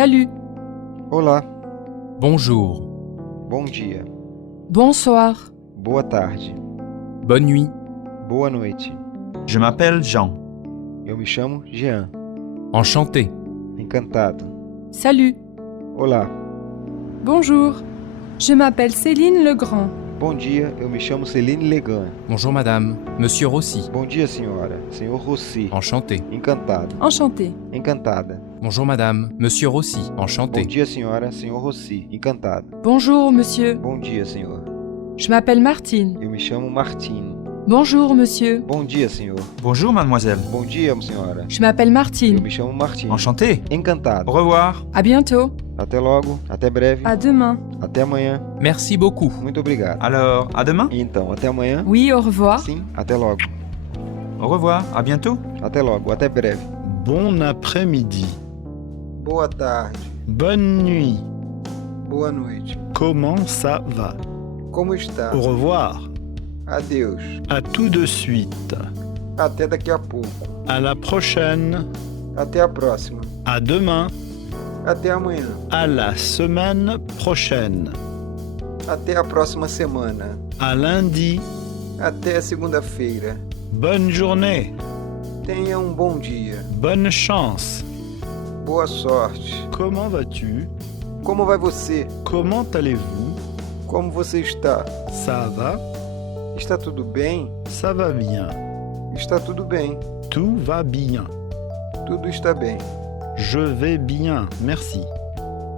Salut. Olá, Bonjour. bom dia, Bonsoir. boa tarde, Bonne nuit. boa noite. Je m'appelle Jean. Eu me chamo Jean. Enchanté. Encantado. Salut. Olá, Bonjour. Je m'appelle Céline Legrand. bom dia, eu me chamo Celine Legan. Bonjour madame. Monsieur Rossi. Bom dia, senhora. Senhor Rossi. Enchanté. Encantado. Enchantée. Encantada. Bonjour madame. Monsieur Rossi. Bom Enchanté. dia, senhora. Senhor Rossi. Encantado. Bonjour, monsieur. Bom dia, senhor. Je m'appelle Martine. Eu me chamo Martine. Bonjour, monsieur. Bom dia, senhor. Bonjour mademoiselle. Bom dia, senhora. Je m'appelle Eu Martine. me chamo Martine. Enchanté. Au Encantado. revoir. À bientôt. Até logo. Até breve. À demain. Até amanhã. Merci beaucoup. Muito obrigado. Alors, à demain. Então, até amanhã. Oui, au revoir. Sim, até logo. Au revoir. À bientôt. Até logo. Até breve. Bon après-midi. Boa tarde. Bonne nuit. Boa noite. Comment ça va? Como está? Au revoir. Adeus. À tout de suite. Até daqui a pouco. À la prochaine. Até a próxima. À demain. Até amanhã. À la semaine prochaine. Até a próxima semana. À lundi. Até segunda-feira. Bonne journée. Tenha um bom dia. Bonne chance. Boa sorte. Comment vas-tu? Como vai você? Comment allez-vous? Como você está? Ça va? Está tudo bem? Ça va bien. Está tudo bem. Tout va bien. Tudo está bem. Je vais bien, merci.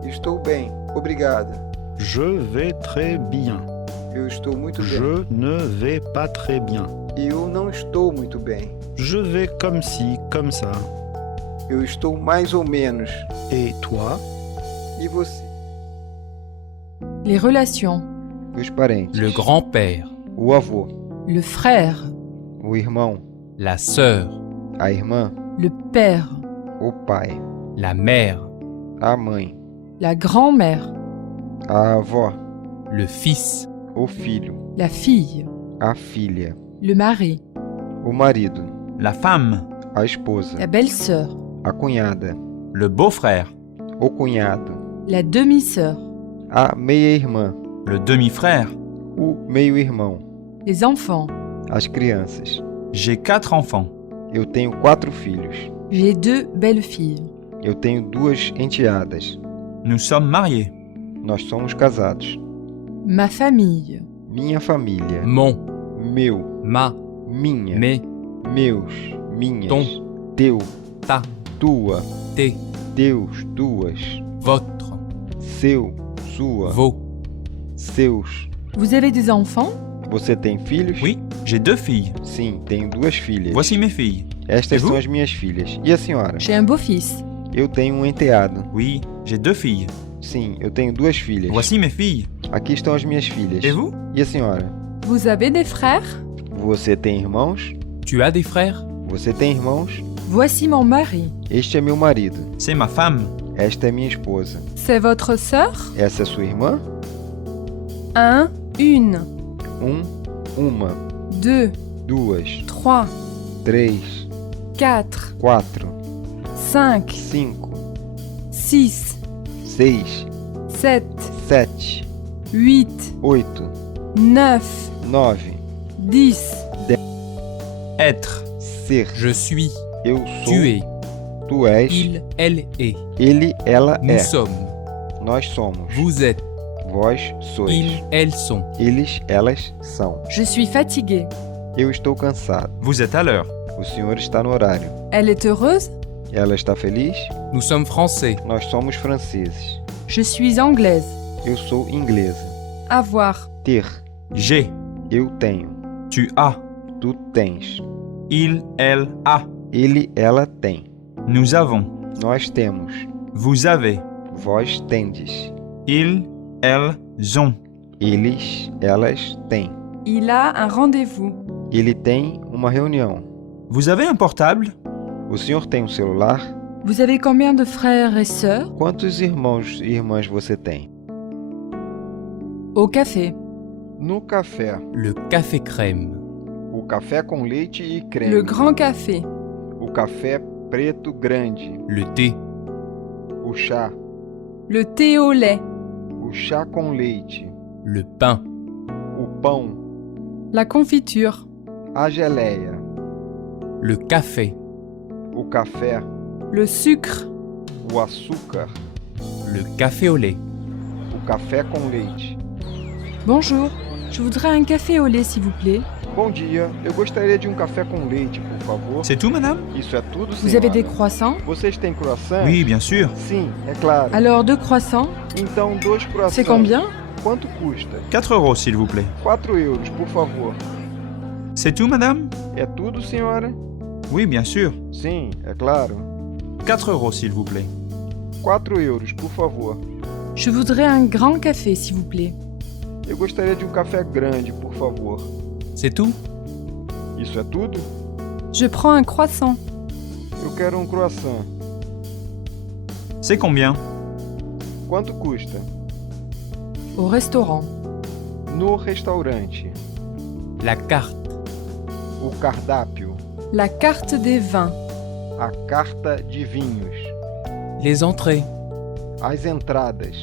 Estou bem. Obrigada. Je vais très bien. Eu estou muito bem. Je ne vais pas très bien. Eu não estou muito bem. Je vais comme ci, comme ça. Eu estou mais ou menos. Et toi? E você? Les relations. Os parentes. Le grand-père. O avô. Le frère. O irmão. La sœur. A irmã. Le père. O pai. La mère. A mãe. La grand-mère. A avó. Le fils. O filho. La fille. A filha. Le mari. O marido. La femme. A esposa. La belle-sœur. A cunhada. Le beau-frère. O cunhado. La demi-sœur. A meia-irmã. Le demi-frère. O meio-irmão. Les enfants. As crianças. J'ai 4 enfants. Eu tenho 4 filhos. J'ai 2 belles filles. Eu tenho 2 enteadas. Nous sommes mariés. Nós somos casados. Ma famille. Minha família. Mon. Meu. Ma. Minha. Mes. Meus. Minhas. Ton. Teu. Ta. Tua. Tes. Teus. Tuas. Votre. Seu. Sua. Vos. Seus. Vous avez des enfants? Você tem filhos? Oui, j'ai 2 filles. Sim, tenho 2 filhas. Voici mes filles. Estas E vous? são as minhas filhas. E a senhora? J'ai un beau-fils. Eu tenho um enteado. Oui, j'ai 2 filles. Sim, eu tenho 2 filhas. Voici mes filles. Aqui estão as minhas filhas. Et vous? E a senhora? Vous avez des frères? Você tem irmãos? Tu as des frères? Você tem irmãos? Voici mon mari. Este é meu marido. C'est ma femme. Esta é minha esposa. C'est votre sœur? Essa é sua irmã? Un, une, Uma, 2, 2, 3, 3, 4, 4, 5, 5, 6, 6, 7, 7, 8, 8, 9, 9. 10. Être. Ser. Je suis. Eu sou. Tu es. Tu és. Il, elle est. Ele, ela Nous é. sommes. Nós somos. Vous êtes. Vós sois. Ils, elles sont. Eles, elas são. Je suis fatiguée. Eu estou cansado. Vous êtes à l'heure. O senhor está no horário. Elle est heureuse? Ela está feliz? Nous sommes français. Nós somos franceses. Je suis anglaise. Eu sou inglesa. Avoir. Ter. J'ai. Eu tenho. Tu as. Tu tens. Il, elle, a. Ele, ela tem. Nous avons. Nós temos. Vous avez. Vós tendes. Ils, elles ont. Eles, elas têm. Il a un rendez-vous. Ele tem uma reunião. Vous avez un portable? O senhor tem um celular? Vous avez combien de frères et sœurs? Quantos irmãos e irmãs você tem? Au café. No café. Le café crème. O café com leite e creme. Le grand café. O café preto grande. Le thé. O chá. Le thé au lait. o chá com leite, Le pain. o pão, La confiture. a geleia, Le café. o café, Le sucre. o açúcar, Le café au lait. o café com leite. Bonjour, je voudrais un café au lait s'il vous plaît. Bom dia, eu gostaria de um café com leite, por favor. C'est tout, madame? Isso é tudo, Vous senhora? avez des croissants? Vocês têm croissant? Oui, bien sûr. Sim, é claro. Alors 2 croissants. Então, 2 croissants. C'est combien? Quanto custa? 4 euros, s'il vous plaît. 4 euros, por favor. C'est tout, madame? É tudo, senhora? Oui, bien sûr. Sim, é claro. 4 euros, s'il vous plaît. 4 euros, por favor. Je voudrais un grand café s'il vous plaît. Eu gostaria de um café grande, por favor. C'est tout? Isso é tudo? Je prends un croissant. Eu quero um croissant. C'est combien? Quanto custa? Au restaurant. No restaurante. La carte. O cardápio. La carte des vins. A carta de vinhos. Les entrées. As entradas.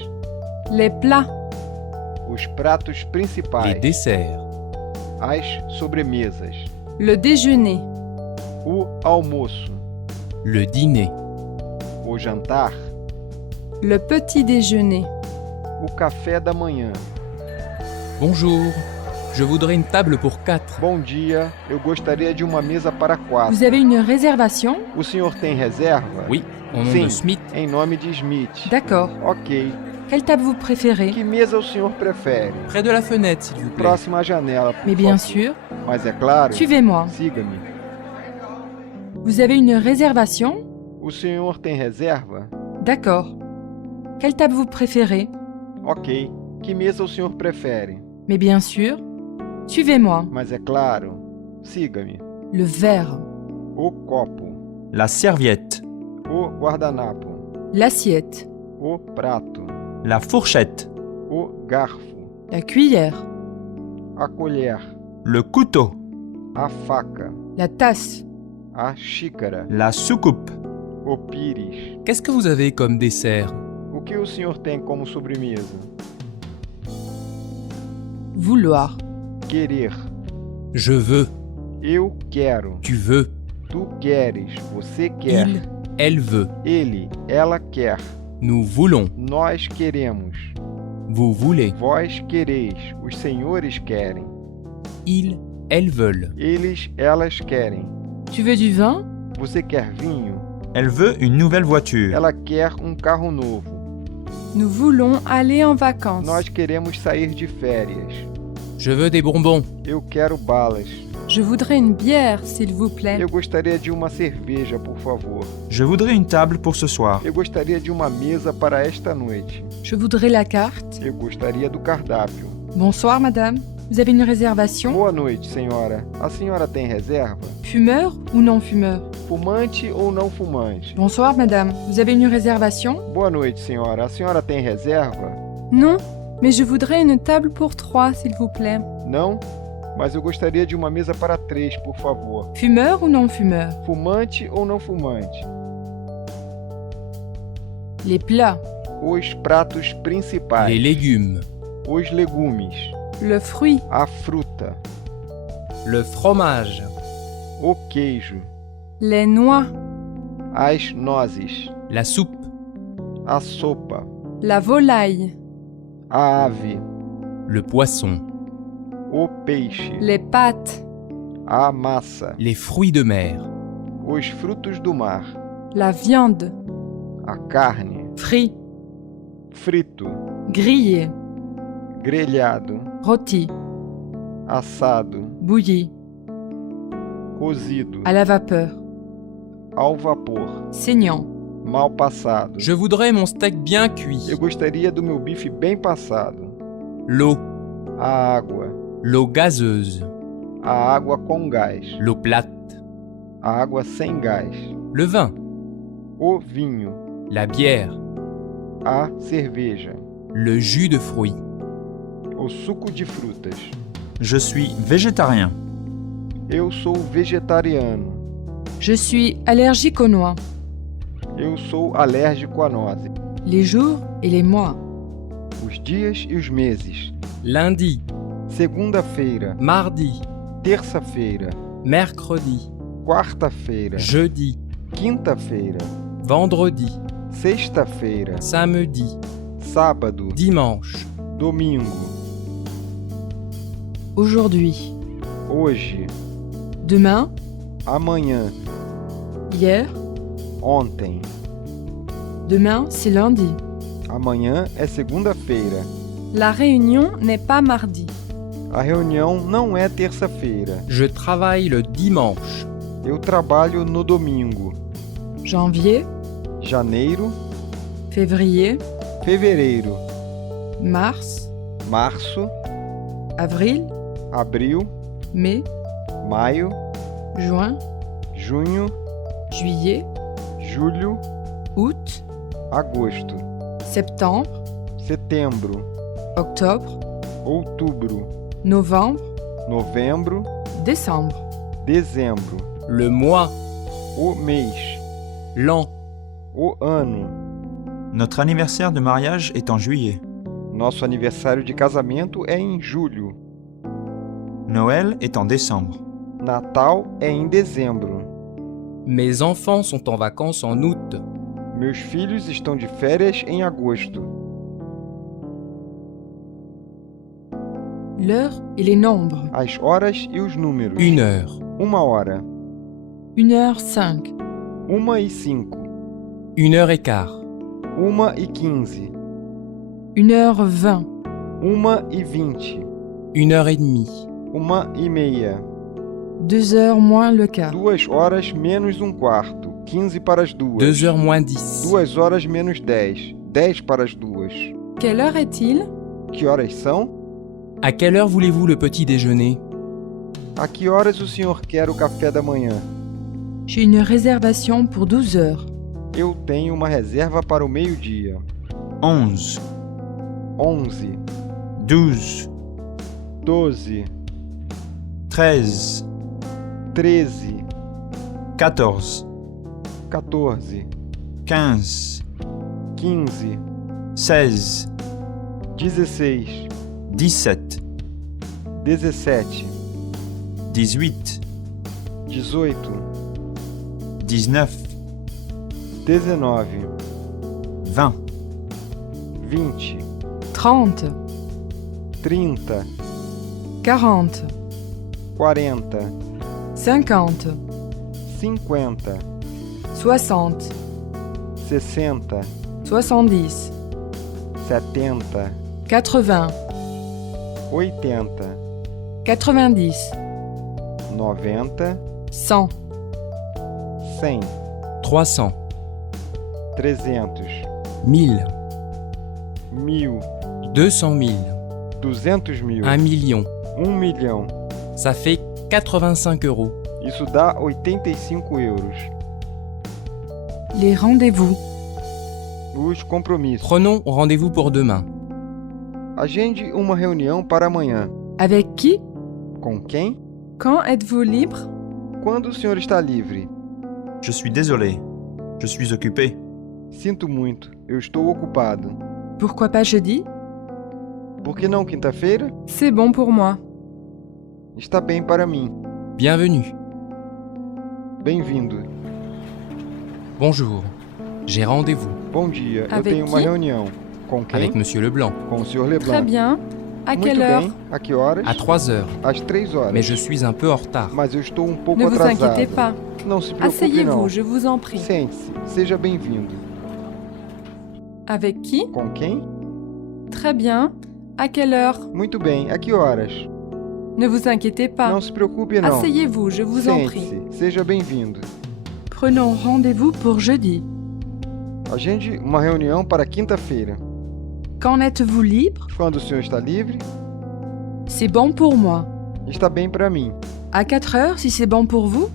Les plats. Os pratos Les principais. desserts. As sobremesas. Le déjeuner. O almoço. Le dîner. O jantar. Le petit déjeuner. O café da manhã. Bonjour. Je voudrais une table pour 4. Bom dia, eu gostaria de uma mesa para 4. Vous avez une réservation? O senhor tem reserva? Oui, au nom Sim, de Smith. em nome de Smith. D'accord. Ok. Quelle table vous préférez? Que mesa o senhor prefere? Près de la fenêtre, s'il vous plaît. Próxima à janela, por Mais bien favor. sûr. Mas é claro. Suivez-moi. Siga-me. Vous avez une réservation? O senhor tem reserva? D'accord. Quelle table vous préférez? Ok. Que mesa o senhor prefere? Mais bien sûr. Suivez-moi. Mas é claro. Siga-me. Le verre. O copo. La serviette. O guardanapo. L'assiette. O prato. La fourchette. O garfo. La cuillère. A colher. Le couteau. A faca. La tasse. A xícara. La soucoupe. O pires. Qu'est-ce que vous avez comme dessert? O que o senhor tem como sobremesa? Vouloir. Querer. Je veux. Eu quero. Tu veux. Tu queres. Você quer. Il. Elle veut. Ele. Ela quer. Nous voulons. Nós queremos. Vous voulez. Vós quereis. Os senhores querem. Ils. Elles veulent. Eles, elas querem. Tu veux du vin? Você quer vinho? Elle veut une nouvelle voiture. Ela quer um carro novo. Nous voulons aller en vacances. Nós queremos sair de férias. Je veux des bonbons. Eu quero balas. Je voudrais une bière, s'il vous plaît. Eu gostaria de uma cerveja, por favor. Je voudrais une table pour ce soir. Eu gostaria de uma mesa para esta noite. Je voudrais la carte. Eu gostaria do cardápio. Bonsoir, madame. Vous avez une réservation? Boa noite, senhora. A senhora tem reserva? Fumeur ou non fumeur? Fumante ou não fumante? Bonsoir, madame. Vous avez une réservation? Boa noite, senhora. A senhora tem reserva? Non, mais je voudrais une table pour 3, s'il vous plaît. Não? Mas eu gostaria de uma mesa para 3, por favor. Fumeur ou non fumeur? Fumante ou não fumante? Les plats. Os pratos principais. Les légumes. Os legumes. Le fruit. A fruta. Le fromage. O queijo. Les noix. As nozes. La soupe. A sopa. La volaille. A ave. Le poisson. O peixe. Les pâtes. A massa. Les fruits de mer. Os frutos do mar. La viande. A carne. Frit. Frito. Grillé. Grelhado. Rôti. Assado. Bouilli. Cozido. À la vapeur. Ao vapor. Saignant. Mal passado. Je voudrais mon steak bien cuit. Eu gostaria do meu bife bem passado. L'eau. A água. L'eau gazeuse. A água com gás. L'eau plate. A água sem gás. Le vin. O vinho. La bière. A cerveja. Le jus de fruits. O suco de frutas. Je suis végétarien. Eu sou vegetariano. Je suis allergique aux noix. Eu sou alérgico a nozes. Les jours et les mois. os dias e os meses. lundi, Segunda-feira, mardi, terça-feira, mercredi, quarta-feira, jeudi, quinta-feira, vendredi, sexta-feira, samedi, sábado, dimanche, domingo, Aujourd'hui. hoje, Demain. amanhã, Hier. ontem. Demain, c'est lundi. Amanhã é segunda-feira. La réunion n'est pas mardi. A reunião não é terça-feira. je travaille le dimanche, Eu trabalho no domingo. Janvier. Janeiro, Février. fevereiro, Mars. março, Avril. abril, Mai. maio, Juin. junho, Juillet. julho, Août. agosto, Septembre. setembro, Octobre. outubro, Novembre. novembro, Décembre. dezembro, le mois, o mês, l'an, o ano. Notre anniversaire de mariage est en juillet. Nosso aniversário de casamento é em julho. Noël est en décembre. Natal é em dezembro. mes enfants sont en vacances en août, Meus filhos estão de férias em agosto. L'heure et les nombres. As horas e os números. 1h, 1h, 1h05. 1h05, 1h15, 1h15, 1h20. 1h20, 1h30, 1h30, 2h moins le quart. 2 horas menos um quarto, 15 para as 2. 2h moins 10, 2 horas menos 10, 10 para as 2. Quelle heure est-il? Que horas são? à quelle heure voulez-vous le petit déjeuner? A que horas o senhor quer o café da manhã? J'ai une réservation pour 12 heures. Eu tenho uma reserva para o meio-dia. 11, 11, 12, 12, 13, 13, 14, 14, 15, 15, 16, 16, 17, 17, 18, 18, 19, 19, 20, 20, 30. 30, 40. 40, 50. 50, 60. 60, 70. 70, 80. 80, 90. 90, 100. 100, 300, 300, 1000, 1000, 200 000, 200 mil, 1 million. 1 milhão. Ça fait 85 euros. Isso dá 85 euros. Les rendez-vous. Os compromissos. Prenons rendez-vous pour demain. Agende uma reunião para amanhã. Avec qui? Com quem? Quand êtes-vous libre? Quando o senhor está livre? Je suis désolé. Je suis occupé. Sinto muito, eu estou ocupado. Pourquoi pas jeudi? Por que não quinta-feira? C'est bon pour moi. Está bem para mim. Bienvenue. Bem-vindo. Bonjour. J'ai rendez-vous Bom dia, eu Avec tenho uma qui? reunião. Com quem? avec Monsieur Leblanc Com o senhor Leblanc. Très bien. À Muito quelle heure? bem. A que horas? à 3 heures. Às 3 horas. Mais je suis un peu en retard. Mas eu estou um pouco Ne vous atrasado. inquiétez pas. Não se preocupe Asseyez-vous, não. je vous en prie. Sente-se, seja bem-vindo. Avec qui? Com quem? Très bien. À quelle heure? Muito bem, a que horas? Ne vous inquiétez pas. Não se preocupe não. Asseyez-vous, je vous en prie. Sente-se, seja bem-vindo. Prenons rendez-vous pour jeudi. Agende uma reunião para quinta-feira. Quand êtes-vous libre? Quando o senhor está livre? C'est bon pour moi. Está bem para mim. À 4 heures, si c'est bon pour vous?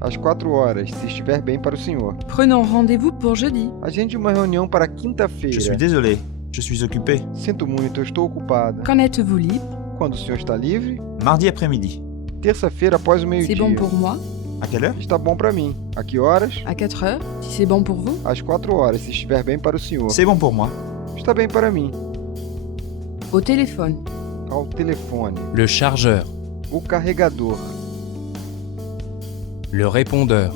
Às 4 horas, se estiver bem para o senhor. Prenons rendez-vous pour jeudi. Agende uma reunião para Je suis quinta-feira. désolé. Je suis occupé. Sinto muito, eu estou ocupado. Quand êtes-vous libre? Quando o senhor está livre? Mardi après-midi. Terça-feira após o C'est meio-dia. bon pour moi. À quelle heure? Está bom para mim. A que horas? À 4 heures, si c'est bon pour vous. Às 4 horas, se estiver bem para o senhor. C'est bon pour moi. Está bem para mim. Au téléphone. Ao telefone. Le chargeur. O carregador. Le répondeur.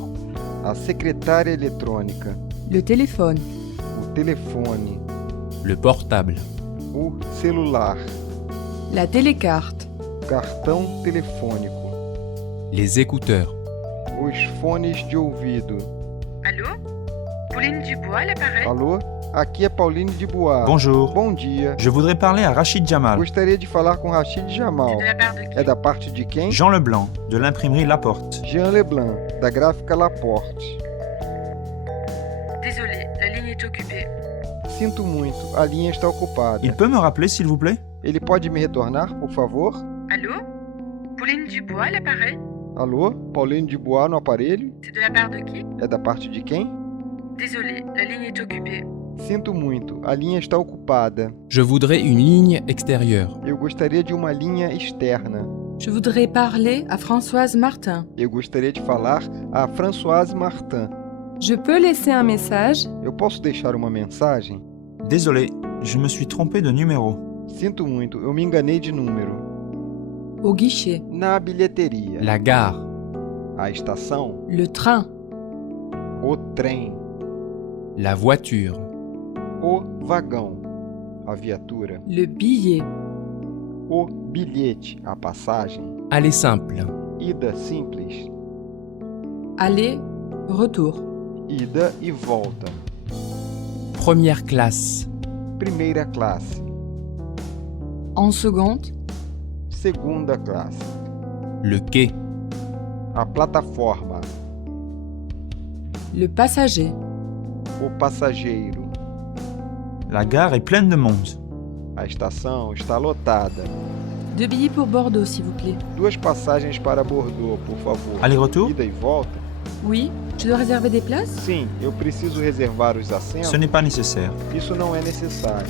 A secretária eletrônica. Le téléphone. O telefone. Le portable. O celular. La télécarte. Cartão telefônico. Les écouteurs. Os fones de ouvido. Allô? Pauline Dubois, à l'appareil? Alô? Aqui é Pauline de Bois. Bonjour. Bom dia. Je voudrais parler à Rachid Jamal. Gostaria de falar com Rachid Jamal. De la part de qui? É da parte de quem? Jean Leblanc, de l'imprimerie Laporte. Jean Leblanc, da gráfica Laporte. Désolé, la ligne est occupée. Sinto muito, a linha está ocupada. Il peut me rappeler, s'il vous plaît? Ele pode me retornar, por favor? Allô? Pauline Dubois, à l'appareil? Alô? Pauline de Bois no aparelho? C'est de la part de qui? É da parte de quem? Désolé, la ligne est occupée. Sinto muito, a linha está ocupada. Je voudrais une ligne extérieure. Eu gostaria de uma linha externa. Je voudrais parler à Françoise Martin. Eu gostaria de falar a Françoise Martin. Je peux laisser un message? Eu posso deixar uma mensagem? Désolé, je me suis trompé de numéro. Sinto muito, eu me enganei de número. Au guichet. Na bilheteria. La gare. A estação. Le train. O trem. La voiture. O vagão. A viatura. Le billet. O bilhete. A passagem. Aller simple. Ida simples. Aller. Retour. Ida e volta. Première classe. Primeira classe. En seconde. Segunda classe. Le quai. A plataforma. Le passager. O passageiro. La gare est pleine de monde. A estação está lotada. 2 billets pour Bordeaux, s'il vous plaît. 2 passagens para Bordeaux, por favor. Aller-retour? Ida e volta? Oui. Je dois réserver des places? Sim, eu preciso reservar os assentos. Ce n'est pas nécessaire. Isso não é necessário.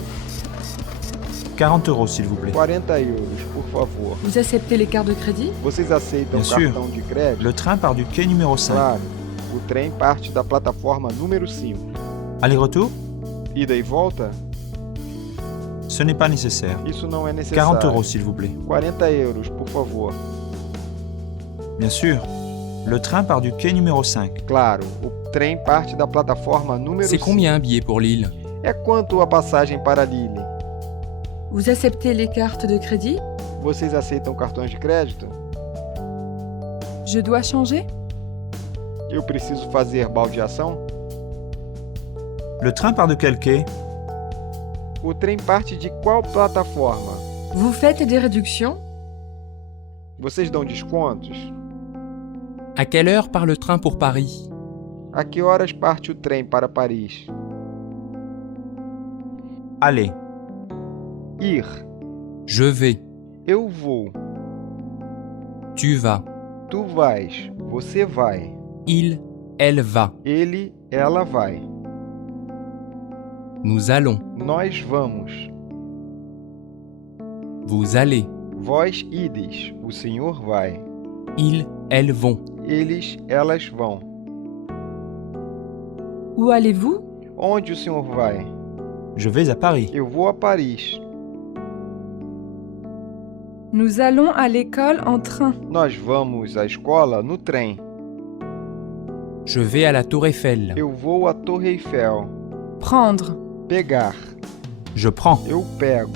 40 euros, s'il vous plaît. 40 euros, por favor. Vous acceptez les cartes de crédit? Vocês aceitam Bien sûr. cartão de crédito? Le train part du quai numéro 5. Claro. O trem parte da plataforma número 5. Aller-retour? Ida e volta? Ce n'est pas nécessaire. Isso não é necessário. 40 euros, s'il vous plaît. 40 euros, por favor. Bien sûr. Le train part du quai numéro 5. Claro, o trem parte da plataforma número 5. C'est combien un billet pour Lille? É quanto a passagem para Lille? Vous acceptez les cartes de crédit? Vocês aceitam cartões de crédito? Je dois changer? Eu preciso fazer baldeação? Le train part de quel quai? O trem parte de qual plataforma? Vous faites des réductions? Vocês dão descontos? À quelle heure part le train pour Paris? A que horas parte o trem para Paris? Aller. Ir. Je vais. Eu vou. Tu vas. Tu vais. Você vai. Il, elle va. Ele, ela vai. Nous allons. Nós vamos. Vous allez. Vós ides. O senhor vai. Ils, elles vont. Eles, elas vão. Où allez-vous? Onde o senhor vai? Je vais à Paris. Eu vou a Paris. Nous allons à l'école en train. Nós vamos à escola no trem. Je vais à la Tour Eiffel. Eu vou à Torre Eiffel. Prendre. Pegar. Je prends. Eu pego.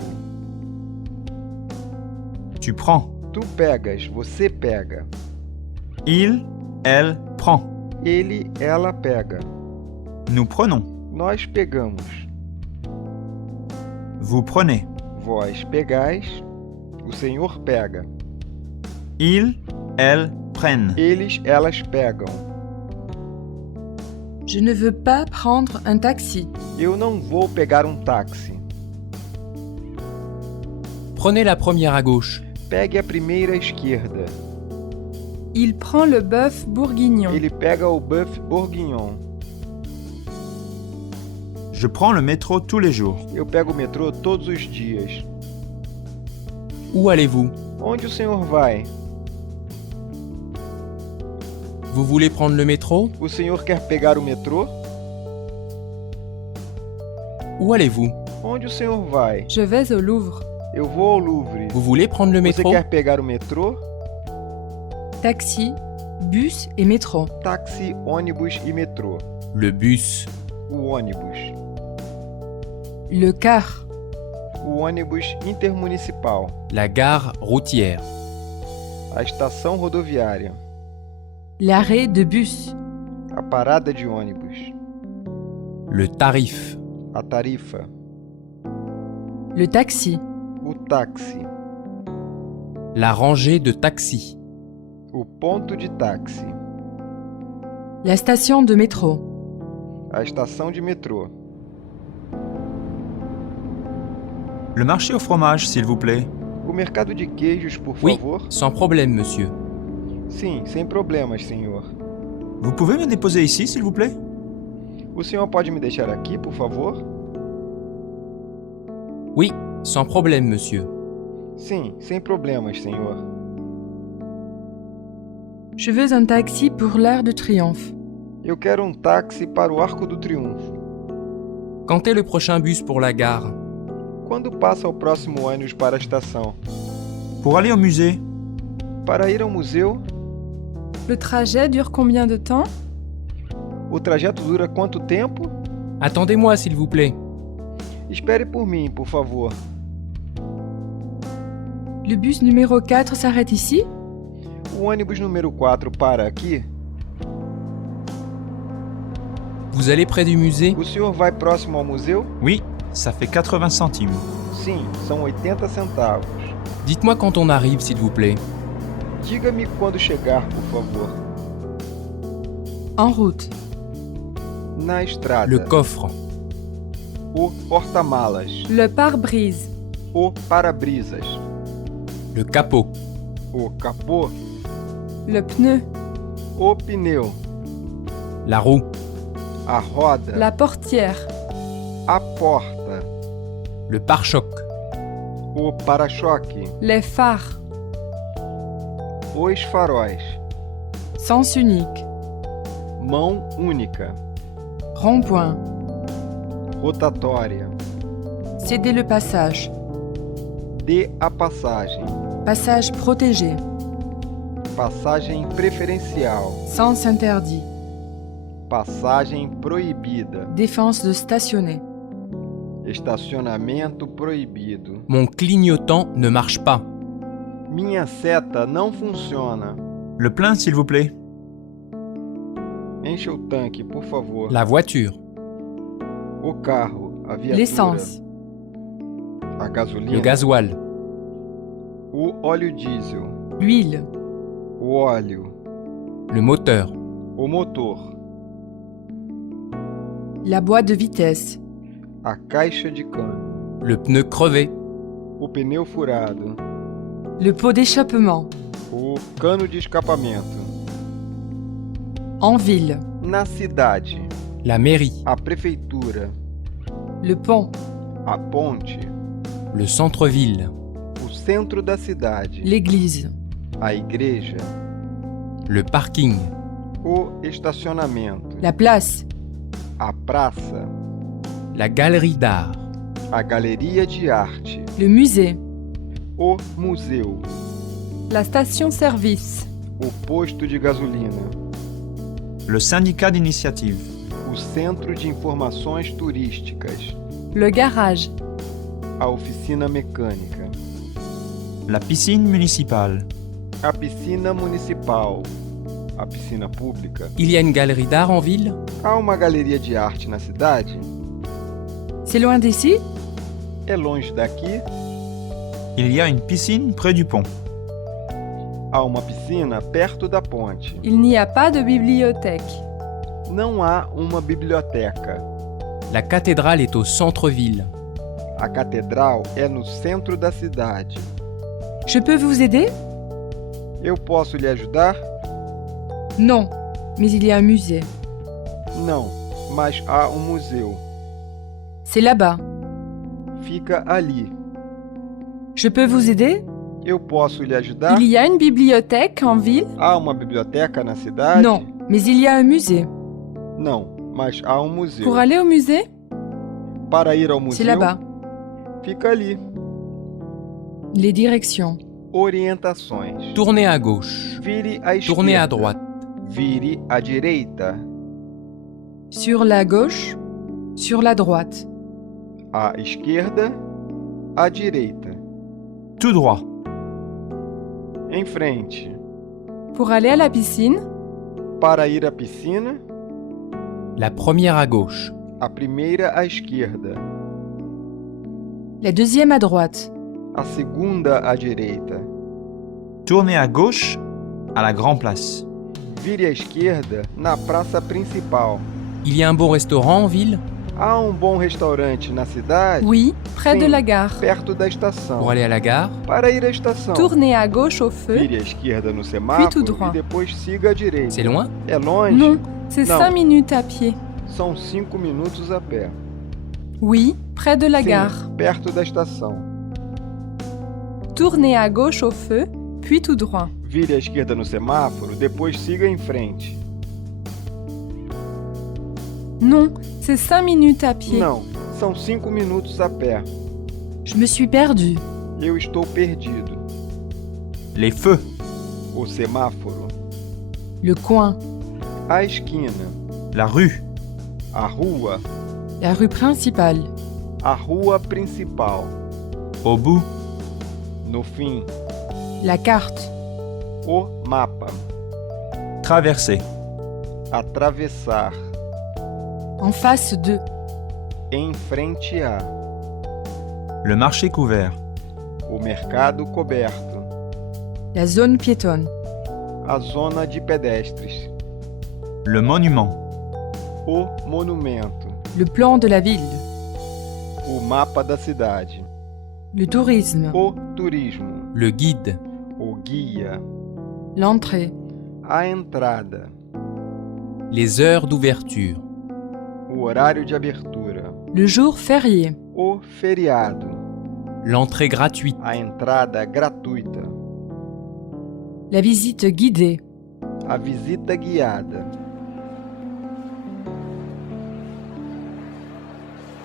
Tu prends. Tu pegas. Você pega. Il, elle prend. Ele, ela pega. Nous prenons. Nós pegamos. Vous prenez. Vós pegais. O senhor pega. Ils, elles prennent. Eles, elas pegam. Je ne veux pas prendre un taxi. Eu não vou pegar um táxi. Prenez la première à gauche. Pegue a primeira à esquerda. Il prend le bœuf bourguignon. Ele pega o bœuf bourguignon. Je prends le métro tous les jours. Eu pego o metrô todos os dias. Où allez-vous? Onde o senhor vai? Vous voulez prendre le métro? O senhor quer pegar o metrô? Où allez-vous? Onde o senhor vai? Je vais au Louvre. Eu vou ao Louvre. Vous voulez prendre le Você métro? quer pegar o metrô? Taxi, bus et métro. Táxi, ônibus e metrô. Le bus. O ônibus. Le car, O ônibus intermunicipal. La gare routière. A estação rodoviária. l'arrêt de bus, A parada de ônibus. Le tarif. A tarifa. le taxi, O táxi. La rangée de taxis. O ponto de táxi. la station de métro, A estação de metrô. Le marché au fromage, s'il vous plaît. O mercado de queijos, por Oui, favor? sans problème, monsieur. Sim, sem problemas, senhor. Vous pouvez me déposer ici, s'il vous plaît? O senhor pode me deixar aqui, por favor? Oui, sans problème, monsieur. Sim, sem problemas, senhor. je veux un taxi pour l'Arc de Triomphe. Eu quero táxi para o Arco do Triunfo. Quand est le prochain bus pour la gare? Quando passa o próximo ônibus para a estação? Pour aller au musée. Para ir ao museu, Le trajet dure combien de temps? o trajeto dura quanto tempo? Attendez-moi, s'il vous plaît. Espere por mim, por favor. Le bus numéro 4 s'arrête ici? O ônibus número 4 para aqui? Vous allez près du musée? O senhor vai próximo ao museu? Oui, ça fait 80 centimes. Sim, são 80 centavos. Dites-moi quand on arrive, s'il vous plaît. Diga-me quando chegar, por favor. En route, Na estrada. Le coffre. O porta-malas. le pare-brise, O para-brisas. Le capot. O capô. le pneu, O pneu. La roue. A roda. la portière, A porta. Le pare-choc. O para-choque. les phares, Os faróis. sens unique, Mão única. rond-point, Rotatória. céder le passage, Dê a passagem. passage protégé, Passagem preferencial. sens interdit, Passagem proibida. défense de stationner, Estacionamento proibido. Mon clignotant ne marche pas. Minha seta não funciona. Le plein, s'il vous plaît. Encha o tanque, por favor. La voiture. O carro. A viatura. l'essence, A gasolina. Le gasoil. O óleo diesel. l'huile, O óleo. Le moteur. O motor. la boîte de vitesse, A caixa de câmbio. Le pneu crevé. O pneu furado. le pot d'échappement, O cano de escapamento. en ville, Na cidade. La mairie. A prefeitura. le pont, A ponte. Le centre-ville. O centro da cidade. l'église, A igreja. Le parking. O estacionamento. la place, A praça. La galerie d'art. A galeria de arte. le musée, O museu. la station-service, O posto de gasolina. Le syndicat d'initiative. O centro de informações turísticas. le garage, A oficina mecânica. La piscine municipale. A piscina municipal. A piscina pública. Il y a une galerie d'art en ville? Há uma galeria de arte na cidade? c'est loin d'ici? É longe daqui? Il y a une piscine près du pont. Há uma piscina perto da ponte. Il n'y a pas de bibliothèque. Não há uma biblioteca. La cathédrale est au centre-ville. A catedral é no centro da cidade. Je peux vous aider? Eu posso lhe ajudar? Non, mais il y a un musée. Não, mas há um museu. C'est là-bas. Fica ali. Je peux vous aider? Eu posso lhe ajudar? Il y a une bibliothèque en ville? Há uma biblioteca na cidade? Non, mais il y a un musée. Não, mas há um museu. Pour aller au musée? Para ir ao C'est museu, là-bas. fica ali. Les directions. Orientações. Tournez à gauche. Vire à esquerda. Tournez à droite. Vire à direita. Sur la gauche, sur la droite. À esquerda, à direita. Tout droit. Em frente. Pour aller à la piscine? Para ir à piscina, La première à gauche. a primeira à esquerda. La deuxième à droite. A segunda à direita. Tournez à gauche à la Grand Place. Vire à esquerda na praça principal. Il y a un bon restaurant en ville? Há um bom restaurante na cidade? Oui, près de Sim, la gare. perto da estação. Pour aller à la gare? Para ir à estação, Tournez à gauche au feu. vire à esquerda no semáforo tout droit. e depois siga à direita. C'est loin? É longe? Non, c'est Non. 5 minutes à pied. São 5 minutos a pé. Oui, près de la Sim, gare. perto da estação. Tournez à gauche au feu, puis tout droit. Vire à esquerda no semáforo, depois siga em frente. Non, c'est 5 minutes à pied. Não, são 5 minutos a pé. Je me suis perdue. Eu estou perdido. Les feux. O semáforo. Le coin. A esquina. La rue. A rua. La rue principale. A rua principal. Au bout. No fim. La carte. O mapa. Traverser. Atravessar. En face de. Em frente a. Le marché couvert. O mercado coberto. La zone piétonne. A zona de pedestres. Le monument. O monumento. Le plan de la ville. O mapa da cidade. Le tourisme. O turismo. Le guide. O guia. L'entrée. A entrada. Les heures d'ouverture. O horário de abertura. Le jour férié. O feriado. L'entrée gratuite. A entrada gratuita. La visite guidée. A visita guiada.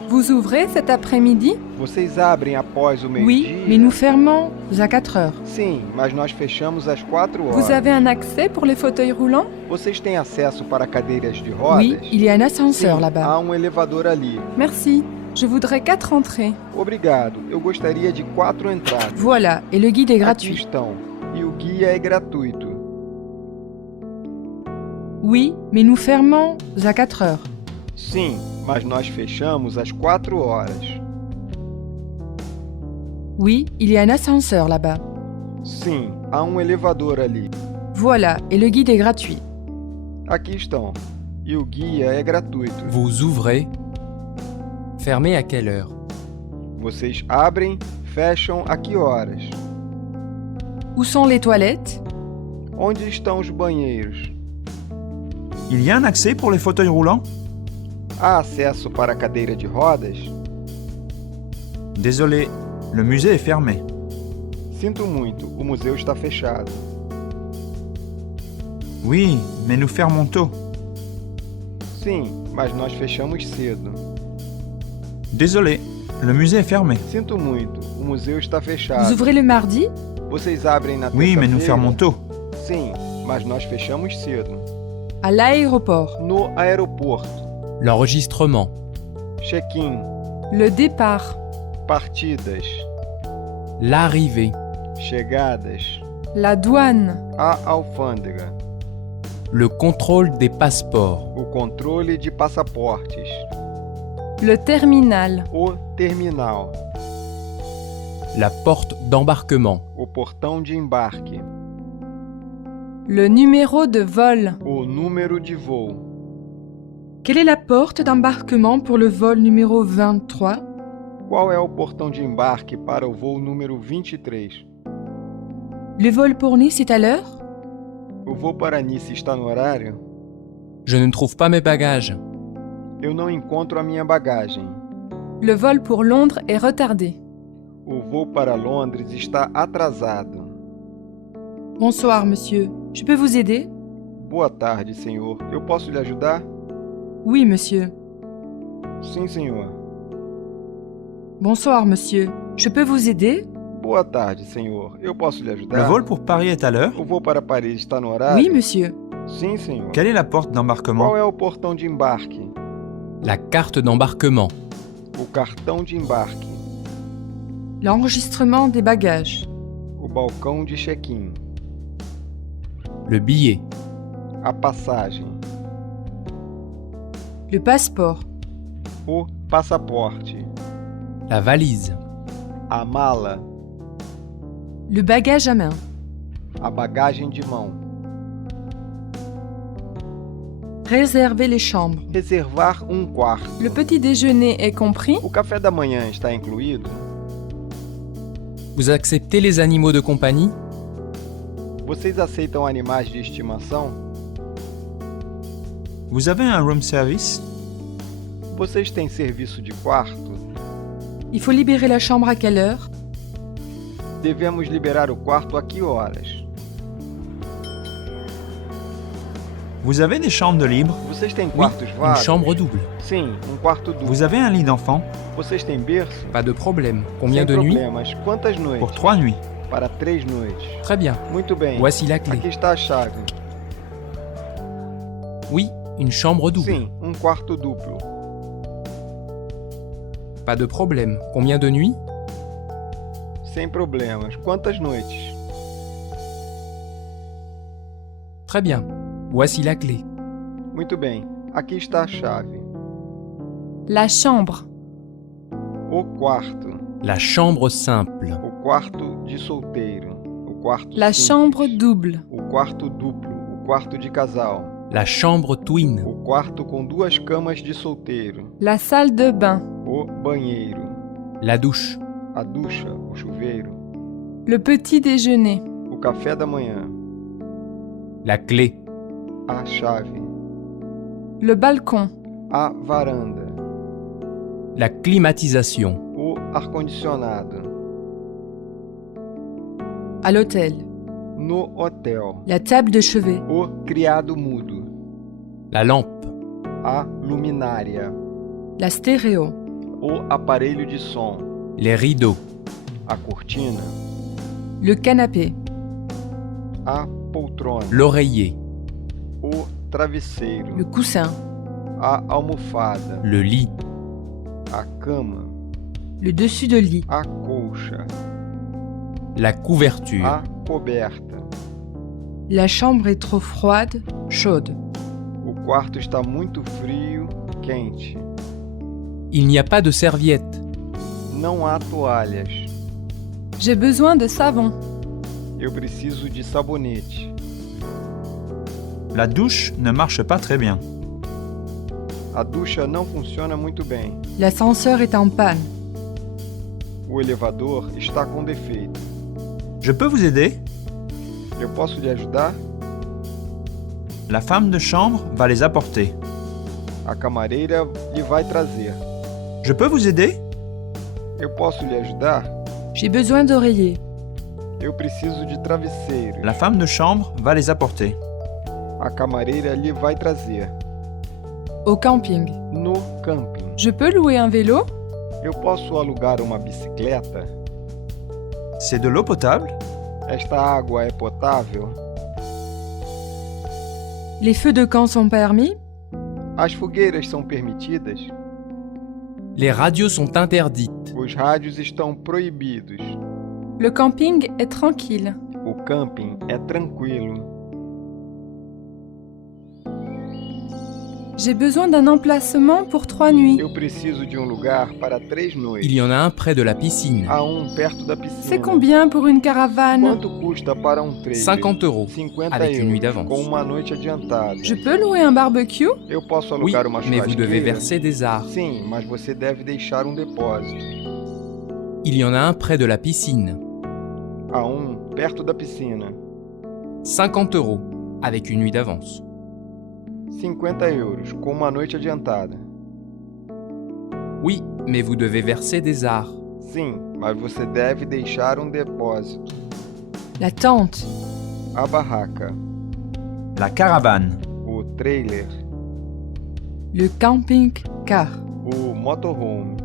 Vous ouvrez cet après-midi? Vocês abrem após o meio-dia? Oui, mais nous fermons à 4 heures. Sim, mas nós fechamos às 4 horas. Vous avez un accès pour les fauteuils roulants? Vocês têm acesso para cadeiras de rodas? Oui, il y a un ascenseur Sim, là-bas. há um elevador ali. Merci. Je voudrais 4 entrées. Obrigado. Eu gostaria de 4 entradas. Voilà, et le guide est Aqui gratuit. estão. E o guia é gratuito. Oui, mais nous fermons à 4 heures. Sim, mas nós fechamos às 4 horas. Oui, il y a un ascenseur là-bas. Sim, há um elevador ali. Voilà, et le guide est gratuit. Aqui estão. E o guia é gratuito. Vous ouvrez. Fermez à quelle heure? Vocês abrem, fecham a que horas? Où sont les toilettes? Onde estão os banheiros? Il y a un accès pour les fauteuils roulants? Há acesso para a cadeira de rodas? Désolé, le musée est fermé. Sinto muito, o museu está fechado. Oui, mais nous fermons tôt. Sim, mas nós fechamos cedo. Désolé, le musée est fermé. Sinto muito, o museu está Vous fechado. ouvrez le mardi? Vocês abrem na Oui, mais nous terça-feira? fermons tôt. Sim, mas nós fechamos cedo. À l'aéroport. No aeroporto. L'enregistrement. Check-in. Le départ. Partidas. L'arrivée. Chegadas. La douane. A alfândega. Le contrôle des passeports. O controle de passaportes. Le terminal. O terminal. La porte d'embarquement. O portão de embarque. Le numéro de vol. O número de voo. Quelle est la porte d'embarquement pour le vol numéro 23? Qual é o portão de embarque para o voo número 23? Le vol pour Nice est à l'heure? O voo para Nice está no horário? Je ne trouve pas mes bagages. Eu não encontro a minha bagagem. Le vol pour Londres est retardé. O voo para Londres está atrasado. Bonsoir, monsieur. Je peux vous aider? Boa tarde, senhor. Eu posso lhe ajudar? Oui, monsieur. Sim, senhor. Bonsoir, monsieur. Je peux vous aider? Boa tarde, senhor. Eu posso lhe Le ajudar? vol pour Paris est à l'heure? O voo para Paris está no horário? Oui, monsieur. Sim, senhor. Quelle est la porte d'embarquement? Qual é o portão de embarque? La carte d'embarquement. O cartão de embarque. L'enregistrement des bagages. O balcão de check-in. Le billet. A passagem. Le passeport. O passaporte. La valise. A mala. Le bagage à main. A bagagem de mão. Réserver les chambres. Reservar quarto. Le petit déjeuner est compris? O café da manhã está incluído? Vous acceptez les animaux de compagnie? Vocês aceitam animais de estimação? Vous avez un room service? Vocês têm serviço de quarto? Il faut libérer la chambre à quelle heure? Devemos liberar o quarto a que horas? Vous avez des chambres de libre? Vocês têm Oui, quartos une vagos? chambre double. Sim, quarto duplo. Vous avez un lit d'enfant? Vocês têm berço? Pas de problème. Combien Sem de nuits? problemas. Quantas noites? Pour 3 nuits. Para 3 noites. Très bien. Muito bem. Voici la clé. Aqui está a chave. Oui, une chambre double. Sim, quarto duplo. Pas de problème. Combien de nuits? Sem problemas. Quantas noites? Très bien. Voici la clé. Muito bem. Aqui está a chave. La chambre. O quarto. La chambre simple. O quarto de solteiro. O quarto La simples. chambre double. O quarto duplo. O quarto de casal. La chambre twin. O quarto com 2 camas de solteiro. La salle de bain. O banheiro. La douche. A ducha. O chuveiro. Le petit déjeuner. O café da manhã. La clé. A chave. Le balcon. A varanda. La climatisation. O ar-condicionado. À l'hôtel. No hotel. La table de chevet. O criado mudo. La lampe. A luminária. La stéréo. O aparelho de som. Les rideaux. A cortina. Le canapé. A poltrona. L'oreiller. O travesseiro. Le coussin. A almofada. Le lit. A cama. Le dessus de lit. A colcha. La couverture. A coberta. La chambre est trop froide, chaude. O quarto está muito frio, quente. Il n'y a pas de serviette. Não há toalhas. J'ai besoin de savon. Eu preciso de sabonete. La douche ne marche pas très bien. A ducha não funciona muito bem. L'ascenseur est en panne. O elevador está com defeito. Je peux vous aider? Eu posso lhe ajudar? La femme de chambre va les apporter. A camareira lhe vai trazer. Je peux vous aider? Eu posso lhe ajudar? J'ai besoin d'oreiller. Eu preciso de travesseiro. La femme de chambre va les apporter. A camareira lhe vai trazer. Au camping. No camping. Je peux louer un vélo? Eu posso alugar uma bicicleta? C'est de l'eau potable? Esta água é potável? Les feux de camp sont permis? As fogueiras são permitidas? Les radios sont interdites. Os rádios estão proibidos. Le camping est tranquille. O camping é tranquilo. J'ai besoin d'un emplacement pour 3 nuits. Eu preciso de lugar para 3 noites. Il y en a un près de la piscine. Há perto da piscina. C'est combien pour une caravane? Quanto custa para trailer? 50 euros. 50 Avec une nuit euros, d'avance. com uma noite adiantada. Je peux louer un barbecue? Eu posso Oui, alugar uma mais vous devez churrasqueira? verser des arts. Sim, mas você deve deixar depósito. Il y en a un près de la piscine. Há perto da piscina. 50 euros. Avec une nuit d'avance. 50 euros, com uma noite adiantada. Oui, mais vous devez verser des arts. Sim, mas você deve deixar um depósito. La tente. A barraca, La caravane. o trailer, Le camping-car. o motorhome,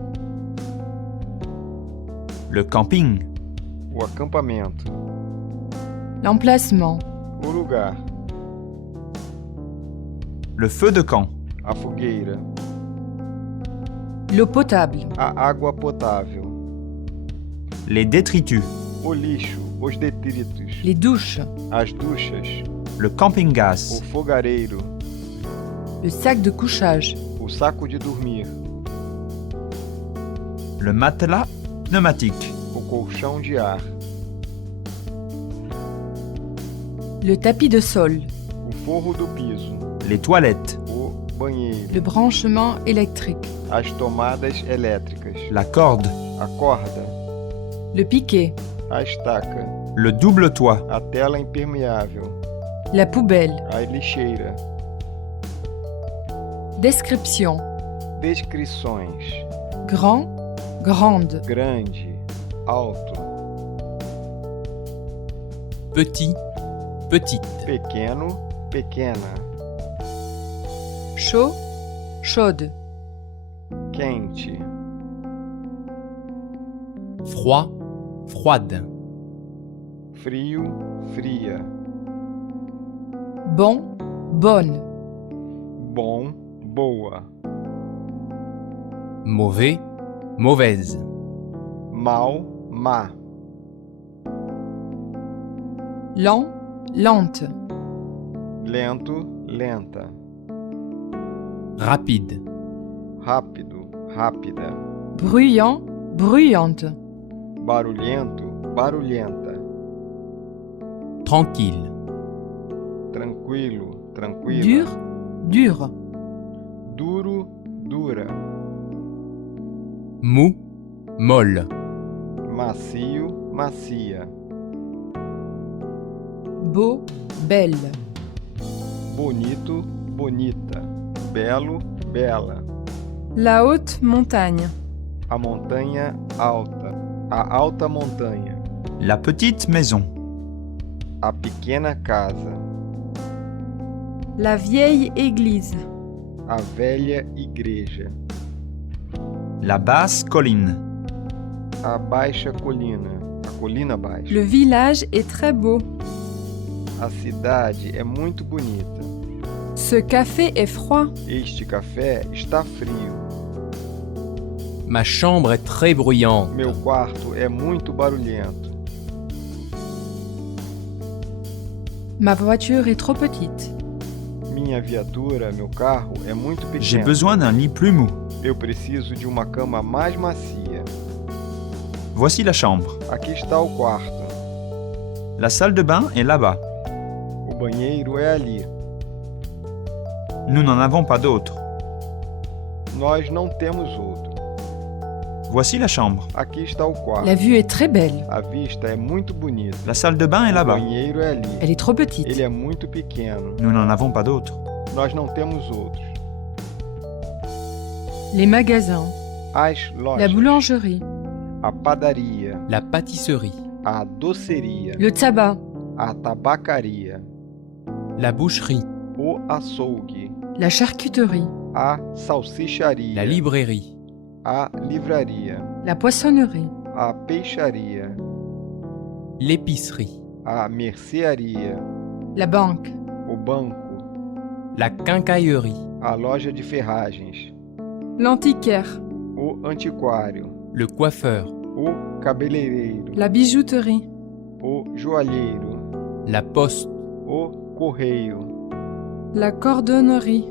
Le camping. o acampamento, L'emplacement. o lugar, Le feu de camp. a fogueira, L'eau potable. a água potável, Les détritus. o lixo, os detritos, Les douches. as duchas, Le o camping-gaz. fogareiro, Le sac de couchage. o saco de dormir, Le matelas pneumatique. o colchão de ar, Le tapis de sol. o forro do piso, Les toilettes. o banheiro, Le branchement électrique. as tomadas elétricas, La corde. a corda, Le piquet. a estaca, Le double toit. a tela impermeável, La poubelle. a lixeira. Description. Descrições: Grand. Grande. grande, alto, Petit, petite. pequeno, pequena, Chaud. Chaude. quente, Froid, froide. frio, fria, Bon. Bonne. bom, boa, Mauvais, mauvaise. mal, má, Lent. Lente. lento, lenta, Rapide, rápido, rápida, Bruyant. Bruyante. barulhento, barulhenta, tranquille. tranquilo, tranquila, Dur. Dur. duro, dura, Mou, molle. macio, macia, Beau. Belle. bonito, bonita, belo, bela, La haute montagne. a montanha alta, a alta montanha, La petite maison. a pequena casa, La vieille église. a velha igreja, La basse colline. a baixa colina, a colina baixa. Le village est très beau. A cidade é muito bonita. Ce café est froid. Este café está frio. Ma chambre est très bruyante. Meu quarto é muito barulhento. Ma voiture est trop petite. Minha viatura, meu carro, é muito J'ai pequeno. besoin d'un lit plus mou. Eu preciso de uma cama mais macia. Voici la chambre. Aqui está o quarto. La salle de bain est là-bas. O banheiro é ali. Nous n'en avons pas d'autre. Nós não temos outro. Voici la chambre. Aqui está o quarto. La vue est très belle. A vista é muito bonita. La salle de bain est O là-bas. banheiro é ali. Elle est trop petite. Ele é muito pequeno. Nous n'en avons pas d'autre. Nós não temos outros. Les magasins. As lojas. La boulangerie. A padaria. La pâtisserie, A doceria. Le tabac. A tabacaria. la boucherie, O açougue. La charcuterie. A salsicharia. la librairie, A livraria. La poissonnerie. A peixaria. l'épicerie, A mercearia. La banque. O banco. la quincaillerie, A loja de ferragens. L'antiquaire. O antiquário. le coiffeur, O cabeleireiro. La bijouterie. O joalheiro. la poste, O correio. La cordonnerie.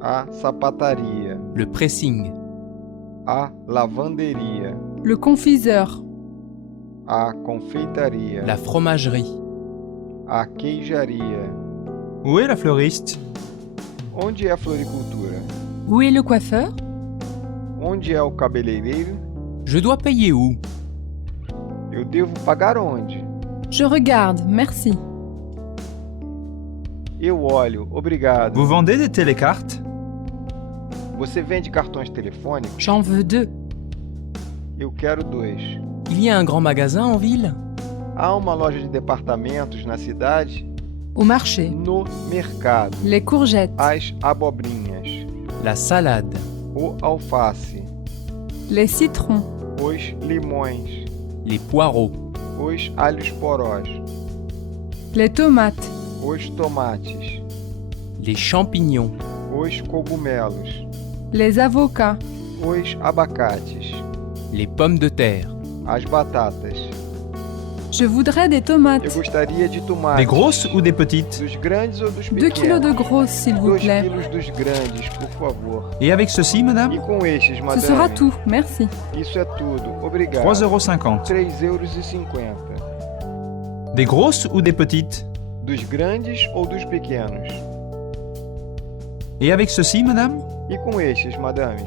A sapataria. le pressing, A lavanderia. Le confiseur. A confeitaria. la fromagerie, A queijaria. Où est la fleuriste? Onde é a floricultura? Où est le coiffeur? Onde é o cabeleireiro? je dois payer où? Eu devo pagar onde? Je regarde, merci. Eu olho, obrigado. Vous vendez des télécartes? Você vende cartões telefônicos? J'en veux 2. Eu quero 2. Il y a un grand magasin en ville? Há uma loja de departamentos na cidade? Au marché. No mercado. Les courgettes. As abobrinhas. La salade. O alface. Les citrons. Os limões. Les poireaux. Os alhos porós. Les tomates. Os tomates. Les champignons. Os cogumelos. Les avocats. Os abacates. Les pommes de terre. As batatas. Je voudrais des Eu tomates. gostaria de tomates. Des grosses ou des petites? Dos grandes ou dos 2 pequenos? kilos de grosses, s'il vous 2 plaît. quilos dos grandes, por favor. Et avec ceci, E madame? com estes, Ce madame? sera tout, merci. Isso é tudo. Obrigado. 3,50 €. 3,50 €. Des grosses ou des petites? Dos grandes ou dos pequenos? Et avec ceci, madame? E com estes, madame?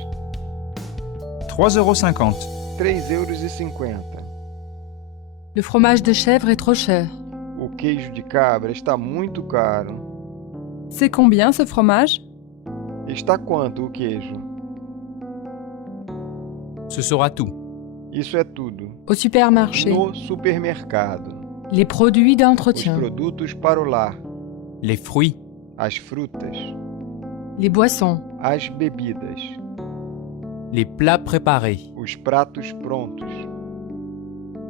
3,50 €. 3,50 €. Le fromage de chèvre est trop cher. O queijo de cabra está muito caro. C'est combien ce fromage? Está quanto o queijo? Ce sera tout. Isso é tudo. Au supermarché. No supermercado. Les produits Os d'entretien. produtos para o lar. Les fruits. As frutas. Les boissons. As bebidas. Les plats préparés. Os pratos prontos.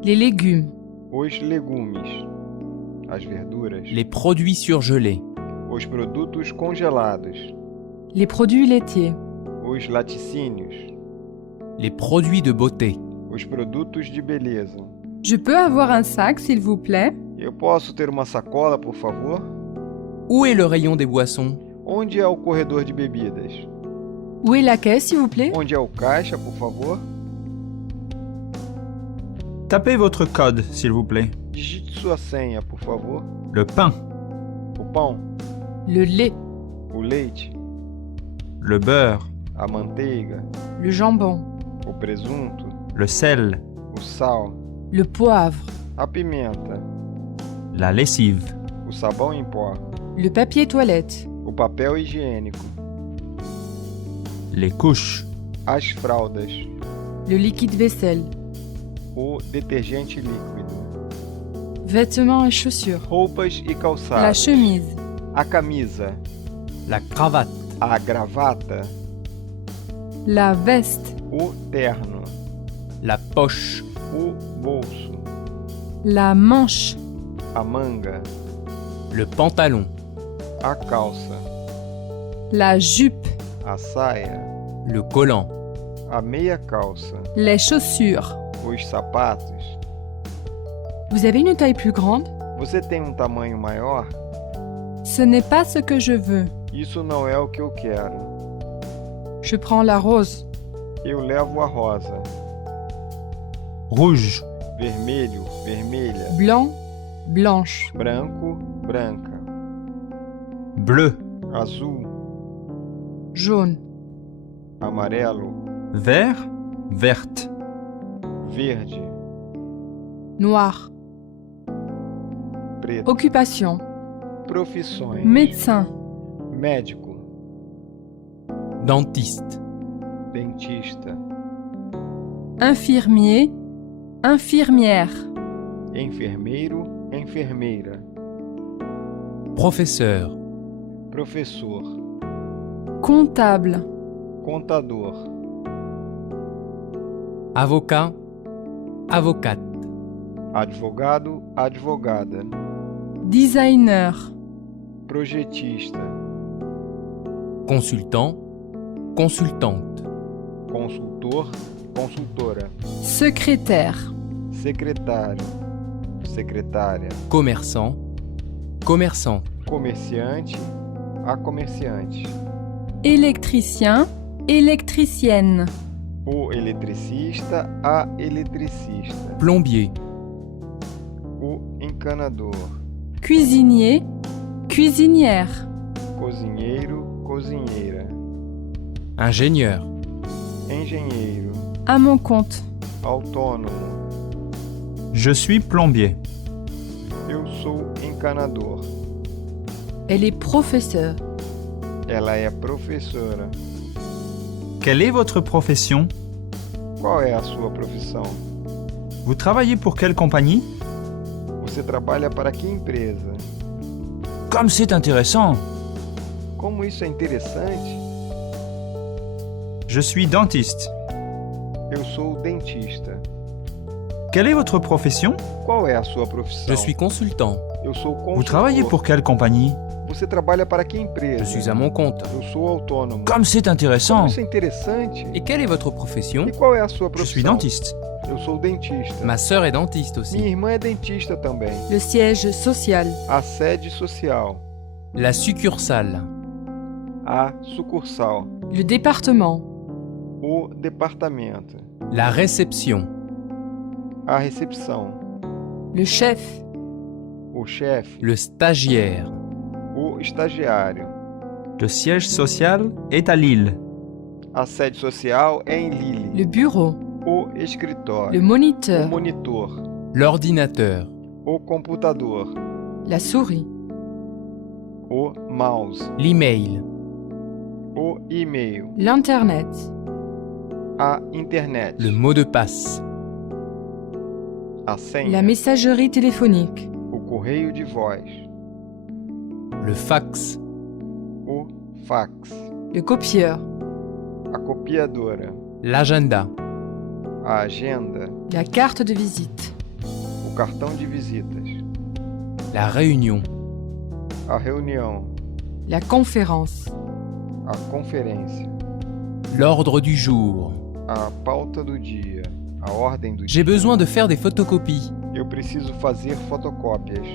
Les légumes. Os legumes. As verduras. Les produits surgelés. Os produtos congelados. Les produits laitiers. Os laticínios. Les produits de beauté. Os produtos de beleza. Je peux avoir un sac, s'il vous plaît? Eu posso ter uma sacola, por favor? Où est le rayon des boissons? Onde é o corredor de bebidas? Où est la caisse, s'il vous plaît? Onde é o caixa, por favor? Tapez votre code, s'il vous plaît. Digite sua senha, por favor. Le pain, O pão, Le lait. o leite, le beurre, a manteiga, Le jambon. o presunto, le sel, o sal, Le poivre. a pimenta, la lessive, o sabão em pó, Le papier toilette. o papel higiênico, les couches, as fraldas, Le liquide vaisselle. o detergente líquido, Vêtements et chaussures. roupas e calçados, La chemise. a camisa, La cravate. a gravata, La veste. o terno, La poche. o bolso, La manche. a manga, Le pantalon. a calça, La jupe. a saia, Le collant. a meia calça, Les chaussures. os sapatos. Vous avez une taille plus grande? Você tem um tamanho maior? Ce n'est pas ce que je veux. Isso não é o que eu quero. Je prends la rose. Eu levo a rosa, rouge, vermelho, vermelha, Blanc. Blanche. branco, branca, bleu, azul, Jaune. amarelo, vert, verte, verde, Noir. preto. Occupation. Profissões: Médecin. médico, Dentiste. dentista, Infirmier. Infirmière. enfermeiro, enfermeira, Professeur. professor, Comptable. contador, Avocat. Avocate. advogado, advogada, Designer. projetista, Consultant. Consultante. consultor, consultora, Secrétaire. secretário, secretária, Commerçant. Commerçante. comerciante, a comerciante, Électricien. Électricienne. o eletricista, a eletricista, Plombier. o encanador, Cuisinier. Cuisinière. cozinheiro, cozinheira, Ingénieur. engenheiro, À mon compte. autônomo. je suis plombier, Eu sou encanador. Elle est professeure. Ela é professora. quelle est votre profession? Qual é a sua profissão? Vous travaillez pour quelle compagnie? Você trabalha para que empresa? Comme c'est intéressant! Como isso é interessante? Je suis dentiste. Eu sou dentista. Quelle est votre profession? Qual é a sua profissão? Je suis consultant. Eu sou consultor. Vous travaillez pour quelle compagnie? Você trabalha para que Je empresa? suis à mon compte. Eu sou autônomo. Comme c'est Como intéressant! isso é interessante? Et quelle est votre profession? E qual é a sua Je profissão? suis dentiste. Eu sou dentista. Ma sœur est dentiste aussi. Minha irmã é dentista também. Le siège social. A sede social. La succursale. A sucursal. Le département. O departamento. La réception. A recepção. Le chef. O chefe. Le stagiaire. O estagiário. Le siège social est à Lille. A sede social é em Lille. Le bureau. O Le escritório. O moniteur. monitor. L'ordinateur. O computador. La souris. O mouse. L'email. O e-mail. L'Internet. A internet. Le mot de passe. A senha. La messagerie téléphonique. O correio de voz. Le fax. O fax. Le copieur. A copiadora. L'agenda. A agenda. La carte de visite. O cartão de visitas. La réunion. A reunião. La conférence. A conferência. L'ordre du jour. A pauta do dia. A ordem do J'ai dia. besoin de faire des photocopies. Eu preciso fazer fotocópias.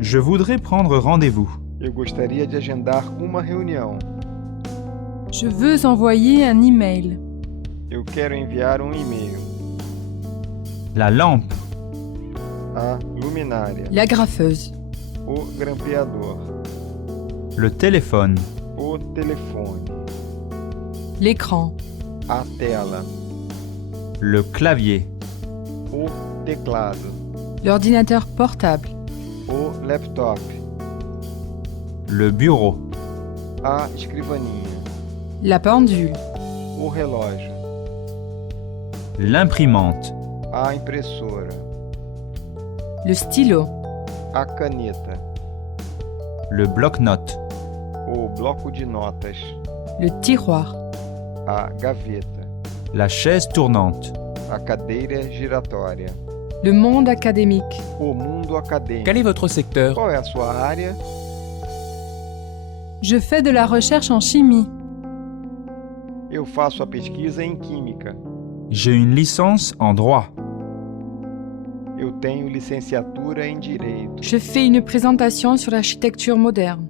Je voudrais prendre rendez-vous. Eu gostaria de agendar uma reunião. Je veux envoyer un email. Eu quero enviar um e-mail. La lampe. A luminária. La graffeuse. O grampeador. Le téléphone. O telefone. L'écran. A tela. Le clavier. O teclado. L'ordinateur portable. O laptop. Le bureau. A escrivaninha. La pendule. O relógio. L'imprimante. A impressora. Le stylo. A caneta. Le bloc-notes. O bloco de notas. Le tiroir. A gaveta. La chaise tournante. A cadeira giratória. Le monde académique. O mundo acadêmico. Quel est votre secteur? Qual é a sua área? Je fais de la recherche en chimie. Eu faço a pesquisa em química. J'ai une licence en droit. Eu tenho licenciatura em direito. Je fais une présentation sur l'architecture moderne.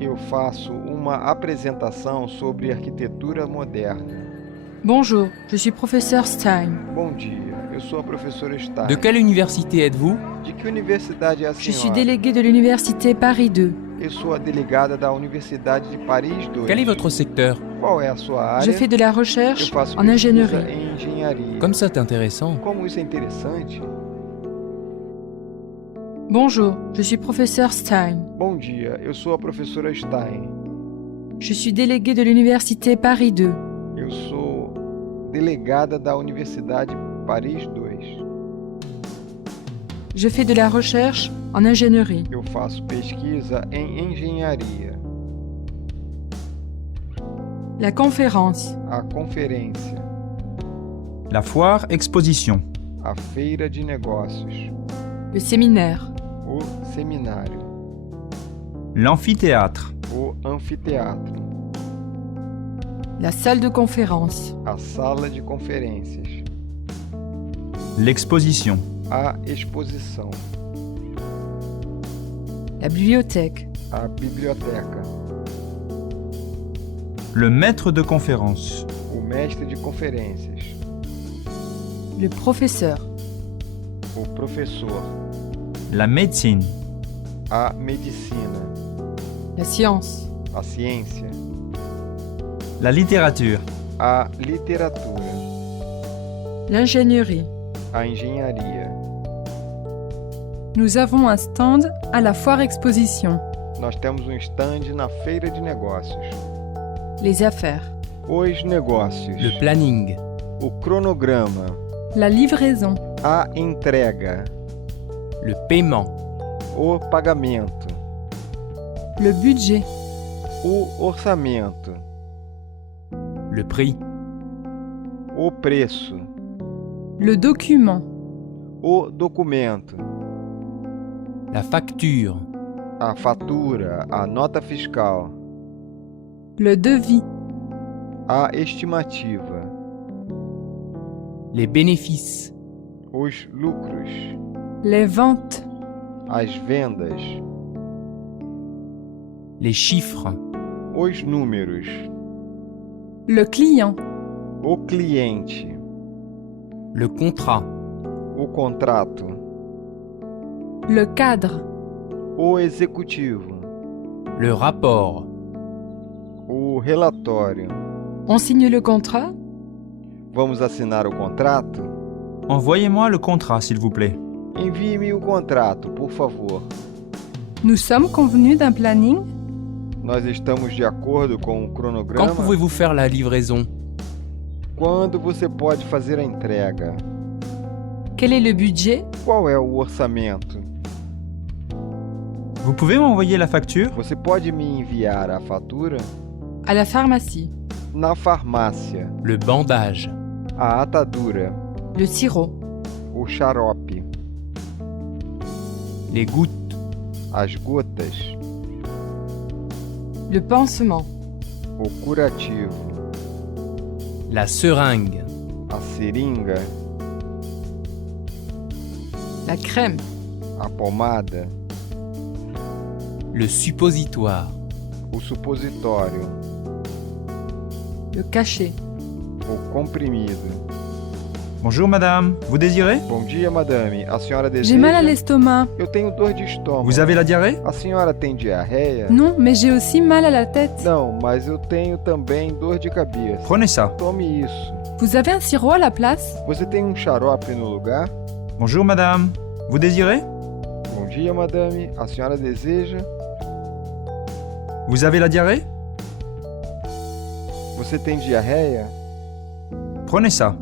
Eu faço uma apresentação sobre arquitetura moderna. Bonjour, je suis professeur Stein. Bom dia, eu sou a professora Stein. De quelle université êtes-vous? De que universidade é a Je suis senhora? déléguée de l'université Paris 2. Eu sou a delegada da Universidade de Paris 2. Quel est votre secteur? Qual é a sua área? Je fais de la Eu recherche faço en pesquisa ingénierie. em engenharia. Comme ça, c'est intéressant. Como isso é interessante? Bonjour, je suis professeur Stein. Bom dia, eu sou a professora Stein. Je suis déléguée de l'université Paris 2. Eu sou delegada da Universidade Paris 2. Je fais de la recherche en ingénierie. Eu faço pesquisa em engenharia. La conférence. A conferência. La foire exposition. A feira de negócios. Le séminaire. O seminário. L'amphithéâtre. O anfiteatro. La salle de conférence. A sala de conferências. L'exposition. A exposição. La bibliothèque. A biblioteca. Le maître de conférence. O mestre de conferências. Le professeur. O professor. La médecine. A medicina. La science. A ciência. La littérature. A literatura. L'ingénierie. A engenharia. Nous avons un stand à la foire exposition. Nós temos um stand na feira de negócios. Les affaires. Os negócios. Le planning. o cronograma, La livraison. a entrega, Le paiement. o pagamento, Le budget. o orçamento, Le prix. o preço, Le document. o documento, La facture. a fatura, a nota fiscal, Le devis. a estimativa, Les bénéfices. os lucros, Les ventes. as vendas, Les chiffres. os números, Le client. o cliente, Le contrat. o contrato, Le cadre. o executivo, Le rapport. o relatório. On signe le contrat? Vamos assinar o contrato? Envoyez-moi le contrat, s'il vous plaît. Envie-me o contrato, por favor. Nous sommes convenus d'un planning? Nós estamos de acordo com o Quand cronograma? pouvez-vous faire la livraison? Quando você pode fazer a entrega? Quel est le budget? Qual é o orçamento? Vous pouvez m'envoyer la facture? Você pode me enviar a fatura? À la pharmacie. Na farmácia, Le bandage. a atadura, Le sirop. o xarope, Les gouttes. as gotas, Le pansement. o curativo, La seringue. a seringa, La crème. a pomada, Le suppositoire. o supositório, Le cachet. o comprimido. Bonjour madame, vous désirez? Bom dia, madame. A senhora deseja? J'ai mal à l'estomac. Eu tenho dor de estômago. Vous avez la diarrhée? A senhora tem diarreia? Non, mais j'ai aussi mal à la tête. Não, mas eu tenho também dor de cabeça. Prenez ça. Tome isso. Vous avez un sirop à la place? Você tem um xarope no lugar? Bonjour madame, vous désirez? Bom dia, madame. A senhora deseja? Vous avez la diarrhée? Você tem diarreia? Prenez ça.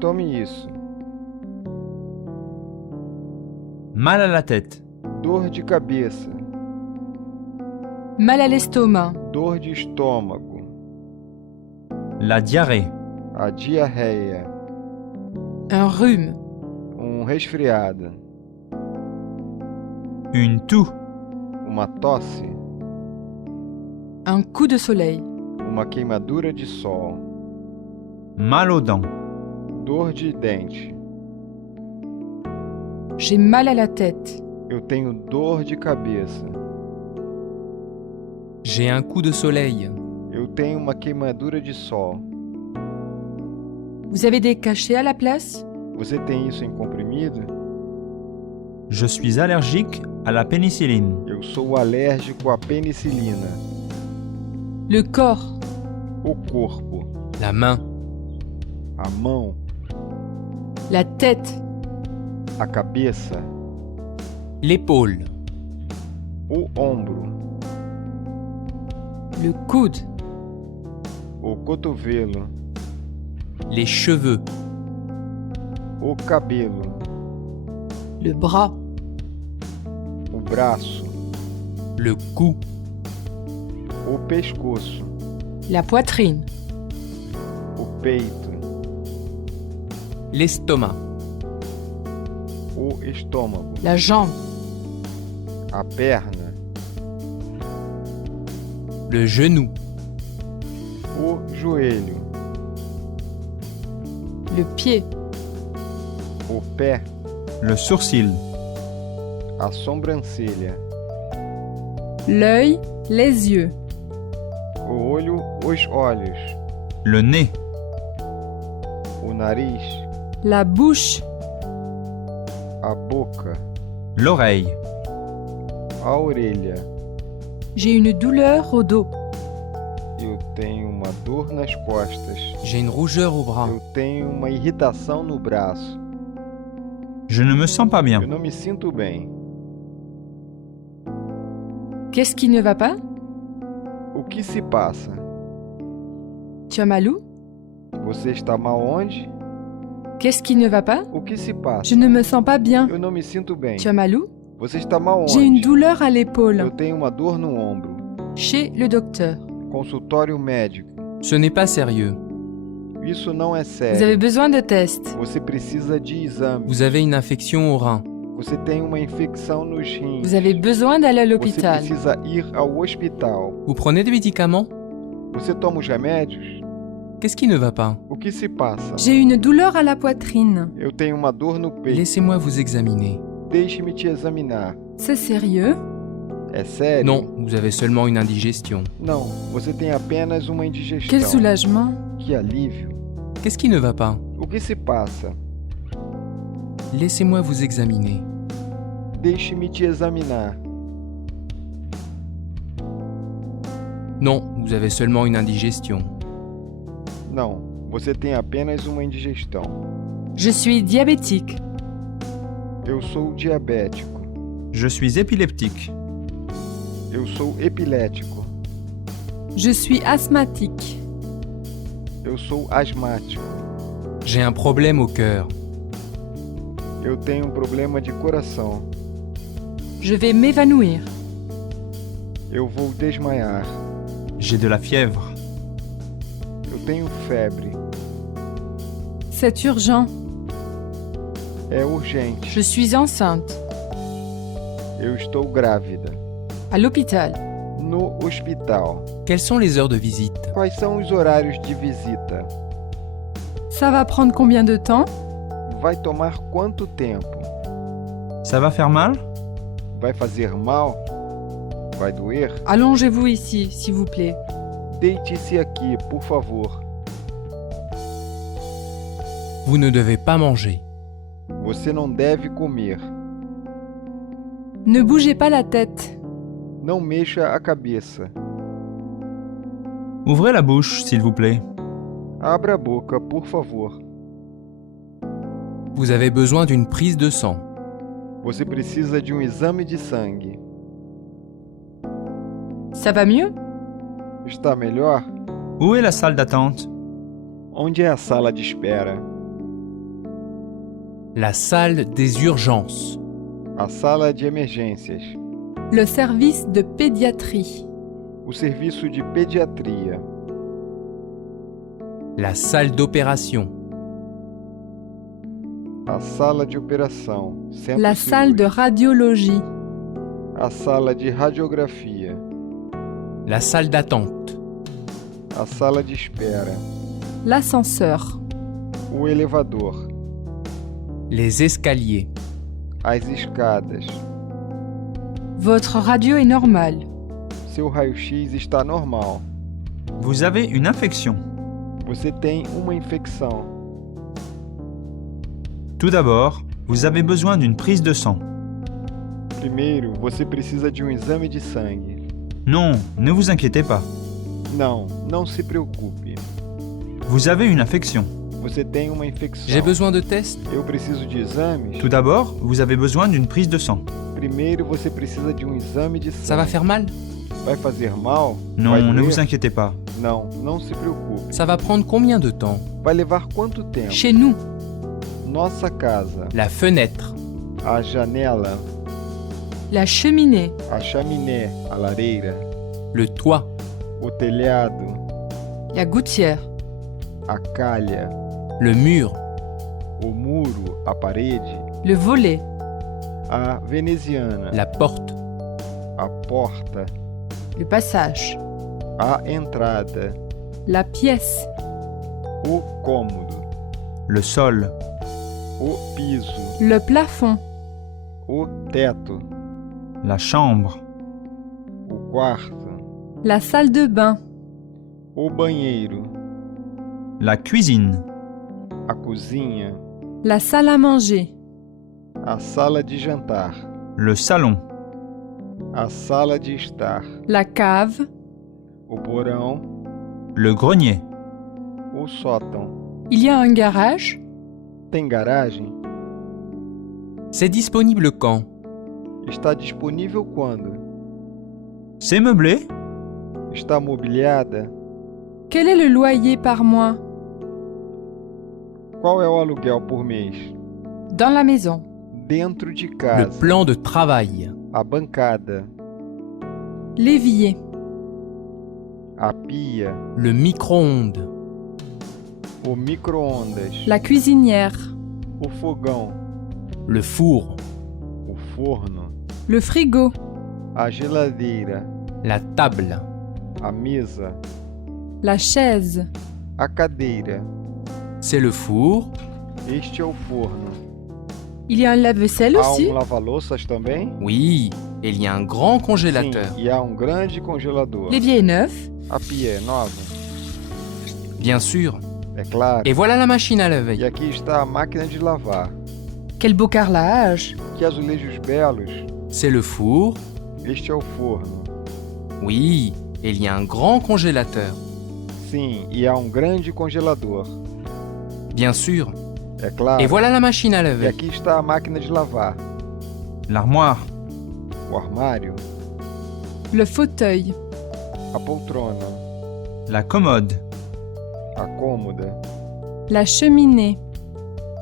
Tome isso. Mal à la tête. Dor de cabeça. Mal à l'estomac. Dor de estômago. La diarrhée. A diarreia. Un rhume. Resfriado. Une toux. Uma tosse. Un coup de soleil. Uma queimadura de sol. Mal aux dents. Dor de dente. J'ai mal à la tête. Eu tenho dor de cabeça. J'ai un coup de soleil. Eu tenho uma queimadura de sol. Vous avez des cachets à la place? Você tem isso em comprimido? Je suis allergique à la pénicilline. Eu sou alérgico à penicilina. Le corps. O corpo. La main. A mão. La tête. A cabeça. L'épaule. O ombro. Le coude. O cotovelo. Les cheveux. O cabelo. Le bras. O braço. Le cou. O pescoço. La poitrine. O peito. L'estomac. O estômago. La jambe. A perna. Le genou. O joelho. Le pied. O pé. Le sourcil. A sobrancelha. L'œil, les yeux. O olho, os olhos. Le nez. O nariz. La bouche. A boca. L'oreille. A orelha. J'ai une douleur au dos. Eu tenho uma dor nas costas. J'ai une rougeur au bras. Eu tenho uma irritação no braço. Je ne me sens pas bien. Eu não me sinto bem. Qu'est-ce qui ne va pas? O que se passa? Tu as mal où? Você está mal onde? Qu'est-ce qui ne va pas? O que se passa? Je ne me sens pas bien. Eu não me sinto bem. Tu as mal où? Você está mal onde? J'ai une douleur à l'épaule. Eu tenho uma dor no ombro. Chez le docteur. Consultório médico. Ce n'est pas sérieux. Isso não é sério. Vous avez besoin de tests. Você precisa de exame. Vous avez une infection au rein. Você tem uma infecção nos rins. Vous avez besoin d'aller à Você l'hôpital. precisa ir ao hospital. Vous prenez des médicaments? Você toma os remédios? Qu'est-ce qui ne va pas? O que se passa? J'ai une douleur à la poitrine. Eu tenho uma dor no peito. Laissez-moi vous examiner. Deixe-me te examinar. C'est sérieux? É sério? Non, vous avez seulement une indigestion. Não, você tem apenas uma indigestão. Quel soulagement! Que alívio. Qu'est-ce qui ne va pas? O que se passa? Laissez-moi vous examiner. Deixe-me te examinar. Non, vous avez seulement une indigestion. Não, você tem apenas uma indigestão. Je suis diabétique. Eu sou diabético. Je suis épileptique. Eu sou epilético. Je suis asthmatique. Eu sou asmático. J'ai un problème au cœur. Eu tenho um problema de coração. Je vais m'évanouir. Eu vou desmaiar. J'ai de la fièvre. Eu tenho febre. C'est urgent. É urgente. Je suis enceinte. Eu estou grávida. À l'hôpital. No hospital. Quelles sont les heures de visite? Quais são os horários de visita? Ça va prendre combien de temps? Vai tomar quanto tempo? Ça va faire mal? Vai fazer mal? Vai doer? Allongez-vous ici, s'il vous plaît. Deite-se aqui, por favor. Vous ne devez pas manger. Você não deve comer. Ne bougez pas la tête. Não mexa a cabeça. Ouvrez la bouche, s'il vous plaît. Abra a boca, por favor. Vous avez besoin d'une prise de sang. Você precisa de exame de sangue. Ça va mieux? Está melhor? Où est la salle d'attente? Onde é a sala de espera? La salle des urgences. A sala de emergências. Le service de pédiatrie. O serviço de pediatria. La salle d'opération. A sala de operação. Centro La salle de cirúrgico. radiologie. A sala de radiografia. La salle d'attente. A sala de espera. L'ascenseur. O elevador. Les escaliers. As escadas. Votre radio est normale. Seu raio-x está normal. Vous avez une infection. Você tem uma infecção. Tout d'abord, vous avez besoin d'une prise de sang. Primeiro, você precisa de exame de sangue. Non, ne vous inquiétez pas. Não, não se preocupe. Vous avez une infection. Você tem uma infecção. J'ai besoin de tests. Eu preciso de exames. Tout d'abord, vous avez besoin d'une prise de sang. Primeiro, você precisa de exame de sangue. Ça va faire mal? Vai fazer mal? Non, Vai ne doer? vous inquiétez pas. Não, não se preocupe. Ça va prendre combien de temps? Vai levar quanto tempo? Chez nous. Nossa casa, La fenêtre. a janela, La cheminée. a chaminé, a lareira, Le toit. o telhado, La gouttière. a calha, Le mur. o muro, a parede, Le volet. a veneziana, La porte. a porta, Le passage. a entrada, La pièce. o cômodo, Le sol. o piso, Le plafond. o teto, La chambre. o quarto, La salle de bain. o banheiro, La cuisine. a cozinha, La salle à manger. a sala de jantar, Le salon. a sala de estar, La cave. o porão, Le grenier. o sótão. Il y a un garage. Tem garagem? C'est disponible quand? Está disponível quando? C'est meublé? Está mobiliada? Quel est le loyer par mois? Qual é o aluguel por mês? Dans la maison. Dentro de Le casa. plan de travail. A bancada. L'évier. A pia. Le micro-ondes. O micro-ondas. La cuisinière. O fogão. Le four. O forno. Le frigo. A geladeira. La table. A mesa. La chaise. A cadeira. C'est le four. Este é o forno. Il y a un lave-vaisselle Há aussi. lava-louças também? Oui, il y a un grand congélateur. Sim, e há grande congelador. L'évier est neuf. A pia é nova? Bien sûr. É claro. Et voilà la machine à E laver. aqui está a máquina de lavar. Quel beau carrelage. Que azulejos belos. C'est le four. Este é o forno. Oui, il y a un grand congélateur. Sim, e há grande congelador. Bien sûr. É claro. Et voilà la machine à E laver. aqui está a máquina de lavar. L'armoire. O armário. Le fauteuil. A poltrona. La commode. A cômoda. La cheminée.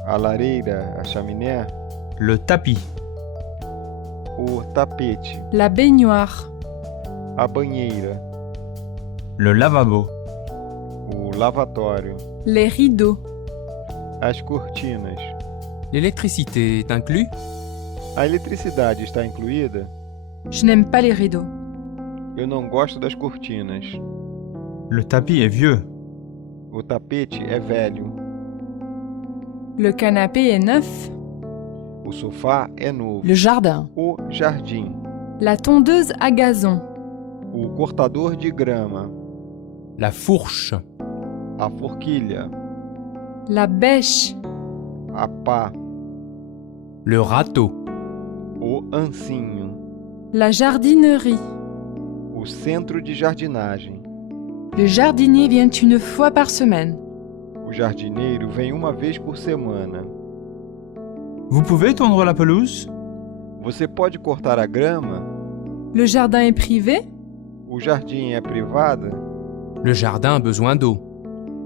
A lareira. A chaminé. Le tapis. O tapete. La baignoire. A banheira. Le lavabo. O lavatório. Les rideaux. As cortinas. L'électricité est inclus? A eletricidade está incluída? Je n'aime pas les rideaux. Eu não gosto das cortinas. Le tapis est vieux. O tapete é velho. Le canapé est neuf. O sofá é novo. Le jardin. O jardim. La tondeuse à gazon. O cortador de grama. La fourche. A forquilha. La bêche. A pá. Le râteau. O ancinho. La jardinerie. O centro de jardinagem. Le jardinier vient une fois par semaine. O jardineiro vem uma vez por semana. Vous pouvez tondre la pelouse? Você pode cortar a grama? Le jardin est privé. O jardim é privado? Le jardin a besoin d'eau.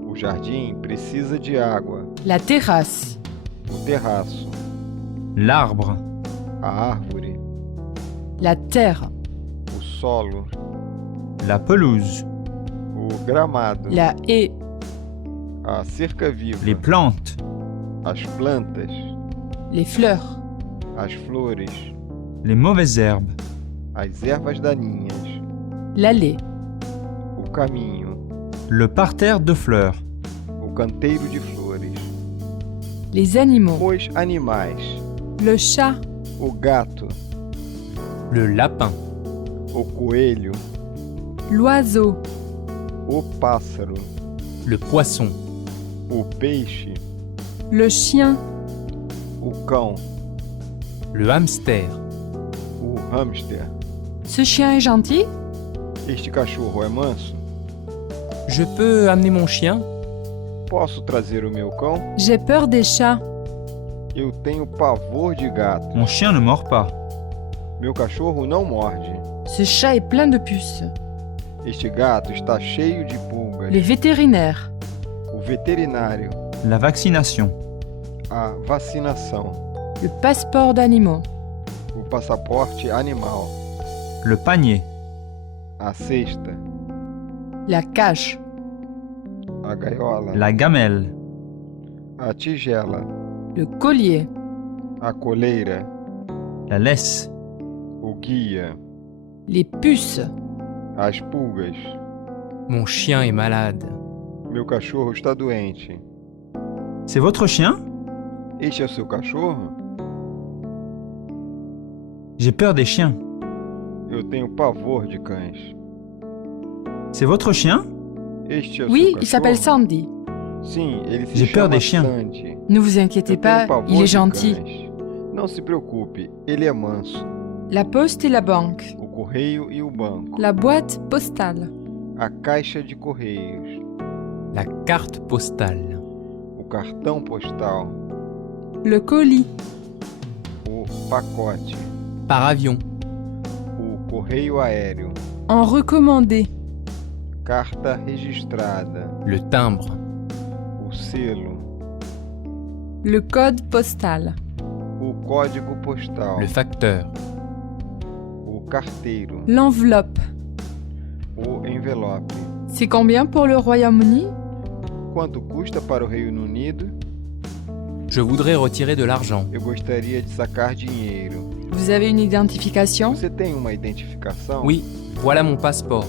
O jardim precisa de água. La terrasse. O terraço. L'arbre. A árvore. La terre. O solo. La pelouse. O gramado. La haie. A cerca viva. Les plantes. As plantas. Les fleurs. As flores. Les mauvaises herbes. As ervas daninhas. L'allée. O caminho. Le parterre de fleurs. O canteiro de flores. Les animaux. Os animais. Le chat. O gato. Le lapin. O coelho. L'oiseau. O pássaro. Le poisson. O peixe. Le chien. O cão. Le hamster. O hamster. Ce chien est gentil? Este cachorro é manso? Je peux amener mon chien? Posso trazer o meu cão? J'ai peur des chats. Eu tenho pavor de gato. Mon chien ne mord pas. Meu cachorro não morde. Ce chat est plein de puces. Este gato está cheio de pulgas. Les vétérinaires. O veterinário. La vaccination. A vacinação. Le passeport d'animaux. O passaporte animal. Le panier. A cesta. La cage. A gaiola. La gamelle. A tigela. Le collier. A coleira. La laisse. O guia. Les puces. As pulgas. Mon chien est malade. Meu cachorro está doente. C'est votre chien? Este é o seu cachorro? J'ai peur des chiens. Eu tenho pavor de cães. C'est votre chien? Este é o Oui, seu il cachorro? s'appelle Sandy. Sim, ele se J'ai peur chama des chiens. Sandy. Ne vous inquiétez Eu tenho pas, pavor il est de gentil. cães. Não se preocupe, ele é manso. La poste et la banque. O correio e o banco. La boîte postale. A caixa de correios. La carte postale. O cartão postal. Le colis. O pacote. Par avion. O correio aéreo. En recommandé. Carta registrada. Le timbre. O selo. Le code postal. o código postal, Le facteur. o carteiro, L'enveloppe. o envelope. C'est combien pour le Royaume-Uni? Quanto custa para o Reino Unido? Je voudrais retirer de l'argent. Eu gostaria de sacar dinheiro. Vous avez une identification? Você tem uma identificação? Oui, voilà mon passeport.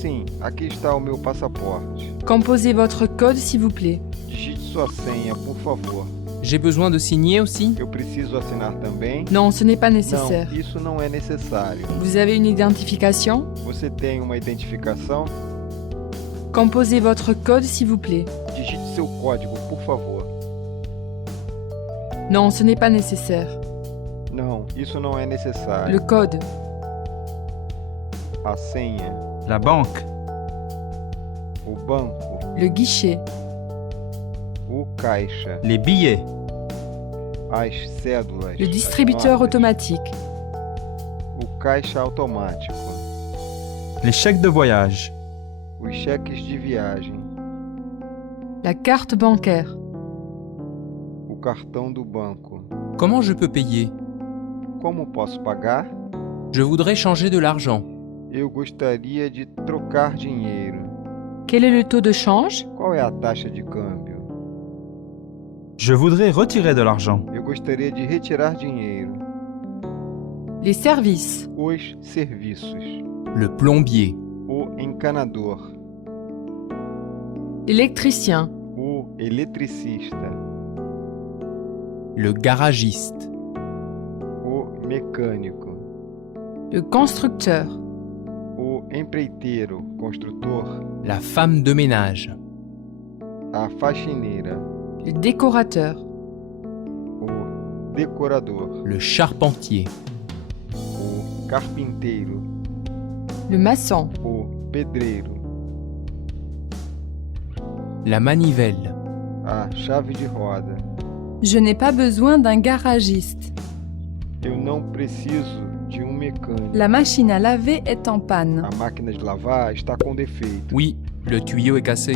Sim, aqui está o meu passaporte. Composez votre code s'il vous plaît. Digite sua senha, por favor. J'ai besoin de signer aussi? Eu preciso assinar também? Non, ce n'est pas nécessaire. Não, isso não é necessário. Vous avez une identification? Você tem uma identificação? Composez votre code s'il vous plaît. Digite seu código, por favor. Non, ce n'est pas nécessaire. Não, isso não é necessário. Le code. A senha, La banque. o banco, Le guichet. o caixa, Les billets. as cédulas, Le as distributeur notas, automatique. o caixa automático, Les chèques de voyage. os cheques de viagem, La carte bancaire. o cartão do banco. Comment je peux payer? Como posso pagar? Je voudrais changer de l'argent. Eu gostaria de trocar dinheiro. Quel est le taux de change? Qual é a taxa de câmbio? Je voudrais retirer de l'argent. Eu gostaria de retirar dinheiro. Les services. Os serviços, Le plombier. o encanador, L'électricien. o eletricista, Le garagiste. o mecânico, Le constructeur. o empreiteiro, construtor, La femme de ménage. a faxineira, Le décorateur. o decorador, Le charpentier. o carpinteiro, Le maçon. o pedreiro, La manivelle. a chave de roda. Je n'ai pas besoin d'un garagiste. Eu não preciso de um mecânico. La machine à laver est en panne. A máquina de lavar está com defeito. Oui, le tuyau est cassé.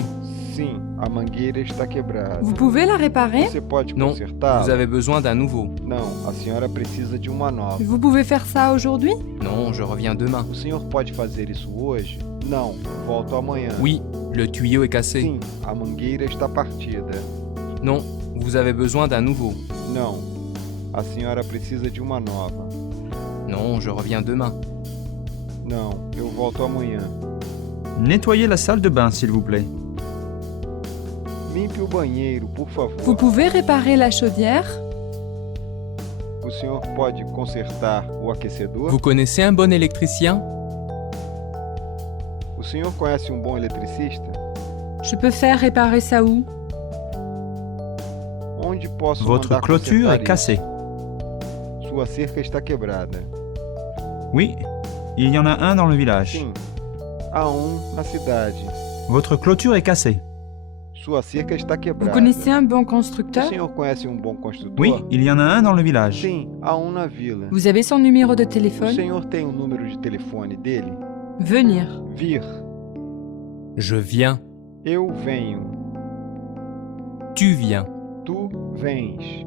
Sim, a mangueira está quebrada. Vous pouvez la réparer? Você pode Non, consertá-la? vous avez besoin d'un nouveau. Não, a senhora precisa de uma nova. Vous pouvez faire ça aujourd'hui? Non, je reviens demain. O senhor pode fazer isso hoje? Não, volto amanhã. Oui, le tuyau est cassé. Sim, a mangueira está partida. Non, vous avez besoin d'un nouveau. Não, a senhora precisa de uma nova. Non, je reviens demain. Não, eu volto amanhã. Nettoyez la salle de bain, s'il vous plaît. Limpe o banheiro, por favor. Vous pouvez réparer la chaudière? O senhor pode consertar o aquecedor? Vous connaissez un bon électricien? O senhor conhece um bom eletricista? Je peux faire réparer ça où? Onde posso Votre mandar clôture consertar est cassée. isso? Sua cerca está quebrada. Oui, il y en a un dans le village. Sim, há na cidade. Votre clôture est cassée. Sua cerca está Vous quebrada. connaissez un bon O constructeur? senhor conhece um bom construtor? Oui, il y en a un dans le village. Sim, há na vila. Vous avez son numéro de O téléphone? senhor tem o número de telefone dele? Venir. Vir. Je viens. Eu venho. Tu viens. Tu vens.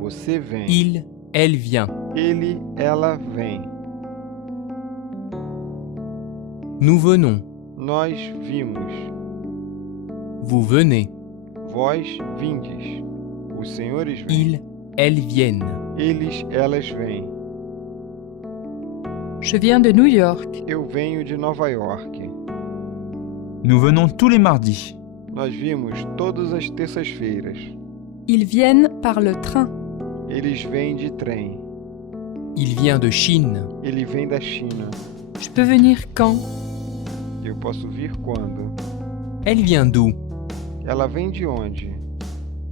Você vem. Il, elle vient. Ele, ela vem. Nous venons. Nós vimos. Vous venez. Vós vindes. Os senhores vêm. Ils, elles viennent. Eles, elas vêm. Je viens de New York. Eu venho de Nova York. Nous venons tous les mardis. Nós vimos todas as terças-feiras. Ils viennent par le train. Eles vêm de trem. Il vient de Chine. Ele vem da China. Je peux venir quand? Eu posso vir quando? Elle vient d'où? Ela vem de onde?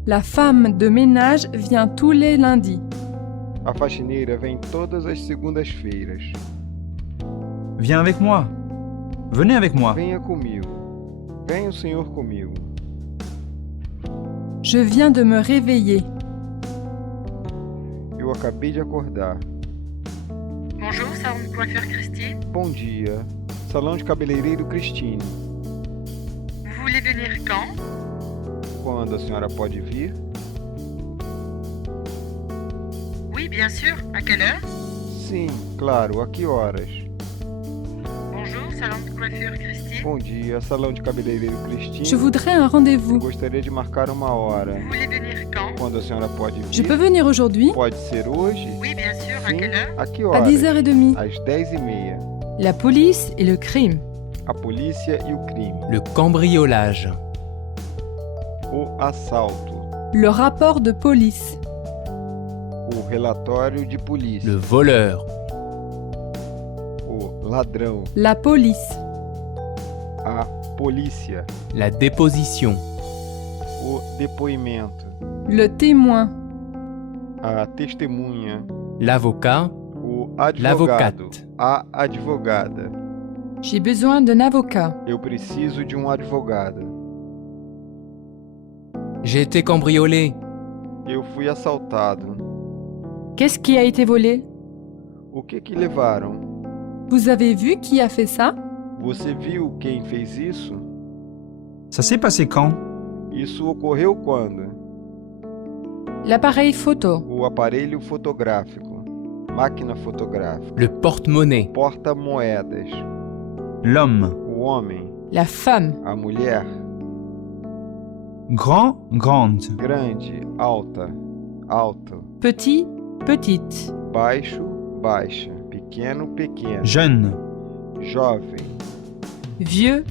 La femme de ménage vient tous les lundis. A faxineira vem todas as segundas-feiras. Viens avec moi. Venez avec moi. Venha comigo. Venha o senhor comigo. Je viens de me réveiller. Eu acabei de acordar. Bonjour, salon de coiffure Christine. Bom dia. Salão de cabeleireiro Cristine. Vous voulez venir quand? Quando a senhora pode vir? Oui, bien sûr. À quelle heure? Sim, claro, a que horas? Bonjour, salon de coiffure Christine. Bom dia, salão de cabeleireiro Cristina. Je voudrais un rendez-vous. Gostaria de marcar uma hora. Vous voulez venir quand? Quando a senhora pode vir? Je peux venir aujourd'hui? Pode ser hoje? Oui, bien sûr. À Sim. quelle heure? A que À horas? 10h30. Às 10h30. La police et le crime. A polícia e o crime. Le cambriolage. O assalto. Le rapport de police. O relatório de polícia. Le voleur. O ladrão. La police. A polícia. La déposition. O depoimento. Le témoin. A testemunha. L'avocat. O advogado. L'avocate. A advogada. J'ai besoin d'un avocat. Eu preciso de um advogado. J'ai été cambriolé. Eu fui assaltado. Qu'est-ce qui a été volé? O que levaram? Vous avez vu qui a fait ça? Você viu quem fez isso? Ça s'est passé quand? Isso ocorreu quando? L'appareil photo. O aparelho fotográfico. Máquina fotográfica. Le porte-monnaie. Porta-moedas. L'homme. O homem. La femme. A mulher. Grand, grande. Grande, alta, alto. Petit, petite. Baixo, baixa. Pequeno, pequeno. Jeune. Jovem. Vieux,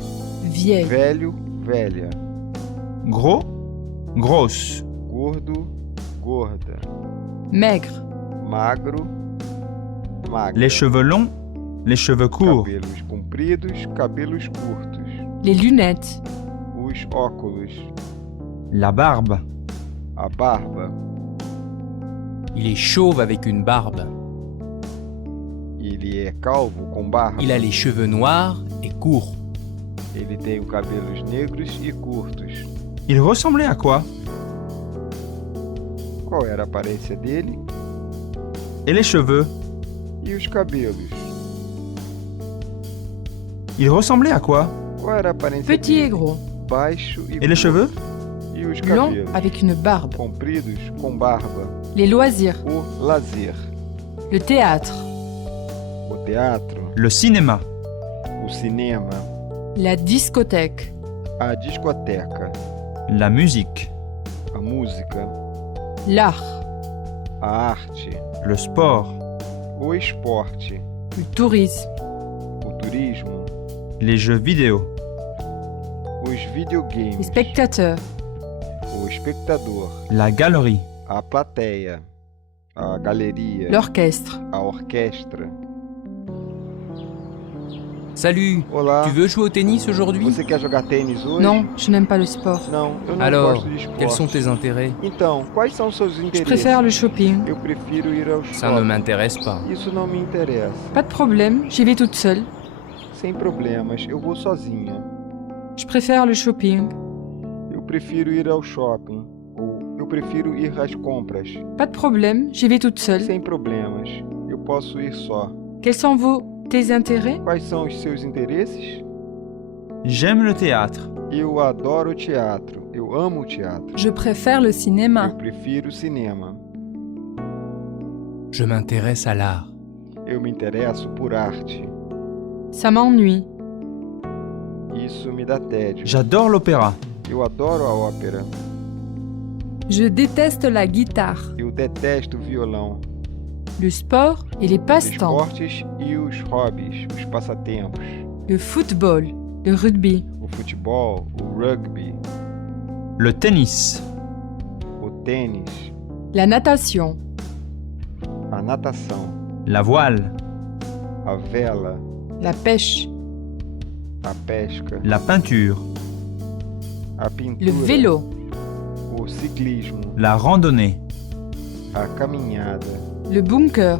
vieille. Velho, velha. Gros, grosse. Gordo, gorda. Maigre. Magro, magra. Les cheveux longs, les cheveux courts. Cabelos compridos, cabelos curtos. Les lunettes. Os óculos. La barbe. A barba. Il est chauve avec une barbe. Ele é calvo com barba. Il a les cheveux noirs et courts. Ele tem cabelos negros e curtos. Il ressemblait à quoi? Qual era a aparência dele? Et les cheveux? E os cabelos? Il ressemblait à quoi? Qual era a aparência Petit dele? et gros. Baixo e Et les cheveux? E os Long cabelos? avec une barbe. Compridos com barba. Les loisirs. O lazer. Le théâtre. O teatro. Le cinéma. O cinema. La discothèque. A discoteca. La musique. A música. L'art. A arte. Le sport. O esporte. Le tourisme. O turismo. Les jeux vidéo. Os videogames. Les spectateurs. O espectador. La galerie. A plateia. A galeria. L'orchestre. A orquestra. Salut. Olá. Tu veux jouer au tennis aujourd'hui? Você quer jogar tênis hoje? Non, je n'aime pas le sport. Não, eu não Alors, gosto de esporte. quels sont tes intérêts? Então, quais são os seus Je interesses? préfère le shopping. Eu prefiro ir ao Ça ne shopping. m'intéresse pas. Isso não me interessa. Pas de problème, j'y vais toute seule. Sem problemas, eu vou sozinha. Je préfère le shopping. Eu prefiro ir ao shopping. Ou eu prefiro ir às compras. Pas de problème, j'y vais toute seule. Sem problemas, eu posso ir só. Quels sont tes intérêts? Quais são os seus interesses? J'aime le théâtre. Eu adoro o teatro. Eu amo o teatro. Je préfère le Eu cinéma. prefiro o cinema. Je m'intéresse à l'art. Eu me interesso por arte. Ça m'ennuie. Isso me dá tédio. J'adore l'opéra. Eu adoro a ópera. Je déteste la guitare. Eu detesto o violão. Le sport et les Os passe-temps. esportes e os hobbies, os passatempos. Le football. Le rugby. O futebol, o rugby, Le tennis. o tênis, La natation. a natação, La voile. a vela, La pêche. a pesca, La peinture. a pintura, Le vélo. o ciclismo, La randonnée. a caminhada, Le bunker.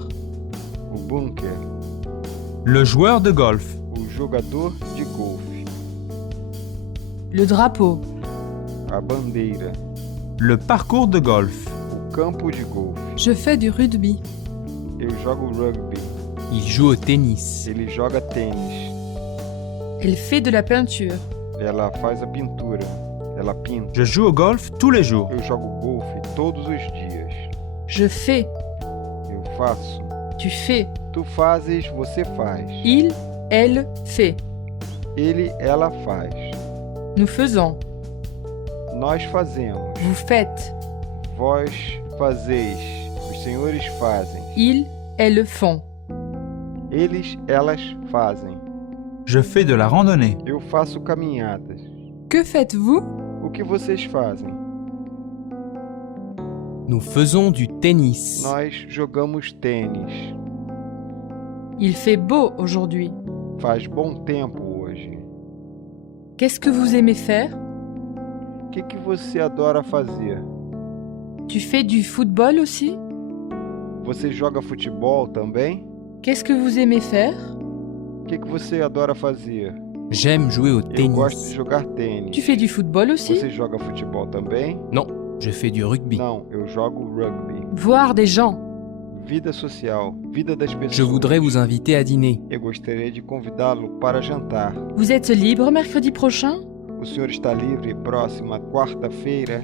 o bunker, Le joueur de golf. o jogador de golfe, Le drapeau. a bandeira, Le parcours de golf. o campo de golfe. Je fais du rugby. Eu jogo rugby, Il joue au tennis. ele joga tênis, Elle fait de la peinture. ela faz a pintura, ela pinta. Je joue au golf tous les jours. Eu jogo golfe todos os dias. Je fais. faço. Tu fais. Tu fazes, você faz. Il, elle, fait. Ele, ela faz. Nous faisons. Nós fazemos. Vous faites. Vós fazeis. Os senhores fazem. Ils, elles font. Eles, elas fazem. Je fais de la randonnée. Eu faço caminhadas. Que faites-vous? O que vocês fazem? Nous faisons du tennis. Nós jogamos tênis. Il fait beau aujourd'hui. Faz bom tempo hoje. Qu'est-ce que vous aimez faire? O que você adora fazer? Tu fais du football aussi? Você joga futebol também? Qu'est-ce que vous aimez faire? O que você adora fazer? J'aime jouer au Eu gosto de tennis. jogar tênis. Tu fais du football aussi? Você joga futebol também? Non, je fais du rugby. Não, eu jogo rugby. Voir des gens. Vida social, vida das pessoas. Je voudrais vous inviter à dîner. Eu gostaria de convidá-lo para jantar. Vous êtes libre mercredi prochain? O senhor está livre próxima quarta-feira?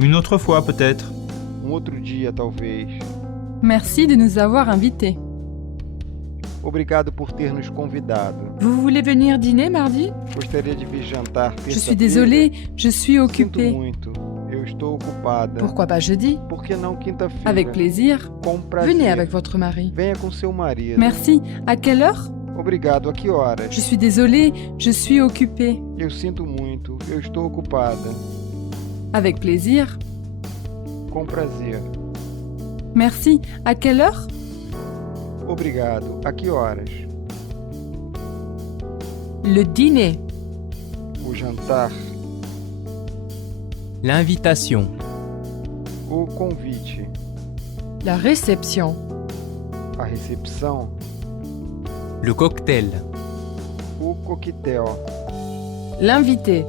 Une autre fois peut-être. Outro dia, talvez. Merci de nous avoir invités. Obrigado por ter nos convidado. Vous voulez venir dîner mardi? Gostaria de vir jantar terça-feira. Je suis désolée, je suis Sinto occupée. muito. Eu estou ocupada. Pourquoi pas jeudi? Por que não quinta-feira? Avec plaisir. Com prazer. Venez avec votre mari. Venha com seu marido. Merci. À quelle heure? Obrigado. A que horas? Je suis désolée, je suis occupée. Eu sinto muito. Eu estou ocupada. Avec plaisir. Com prazer. Merci. À quelle heure? Obrigado. A que horas? Le dîner. O jantar. L'invitation. O convite. La réception. A recepção. Le cocktail. O coquetel. L'invité.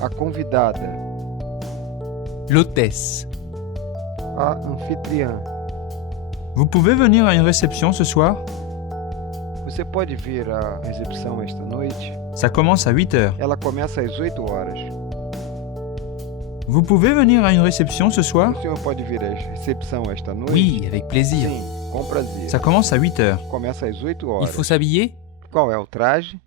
A convidada. L'hôtesse. A anfitriã. Vous pouvez venir à une réception ce soir? Você pode vir à recepção esta noite? Ça commence à 8 heures. Ela começa às 8 horas. Vous pouvez venir à une réception ce soir? O senhor pode vir à recepção esta noite? Oui, avec plaisir. Sim, com prazer. Ça commence à 8 heures. Começa às 8 Il horas. faut s'habiller? Qual é o traje?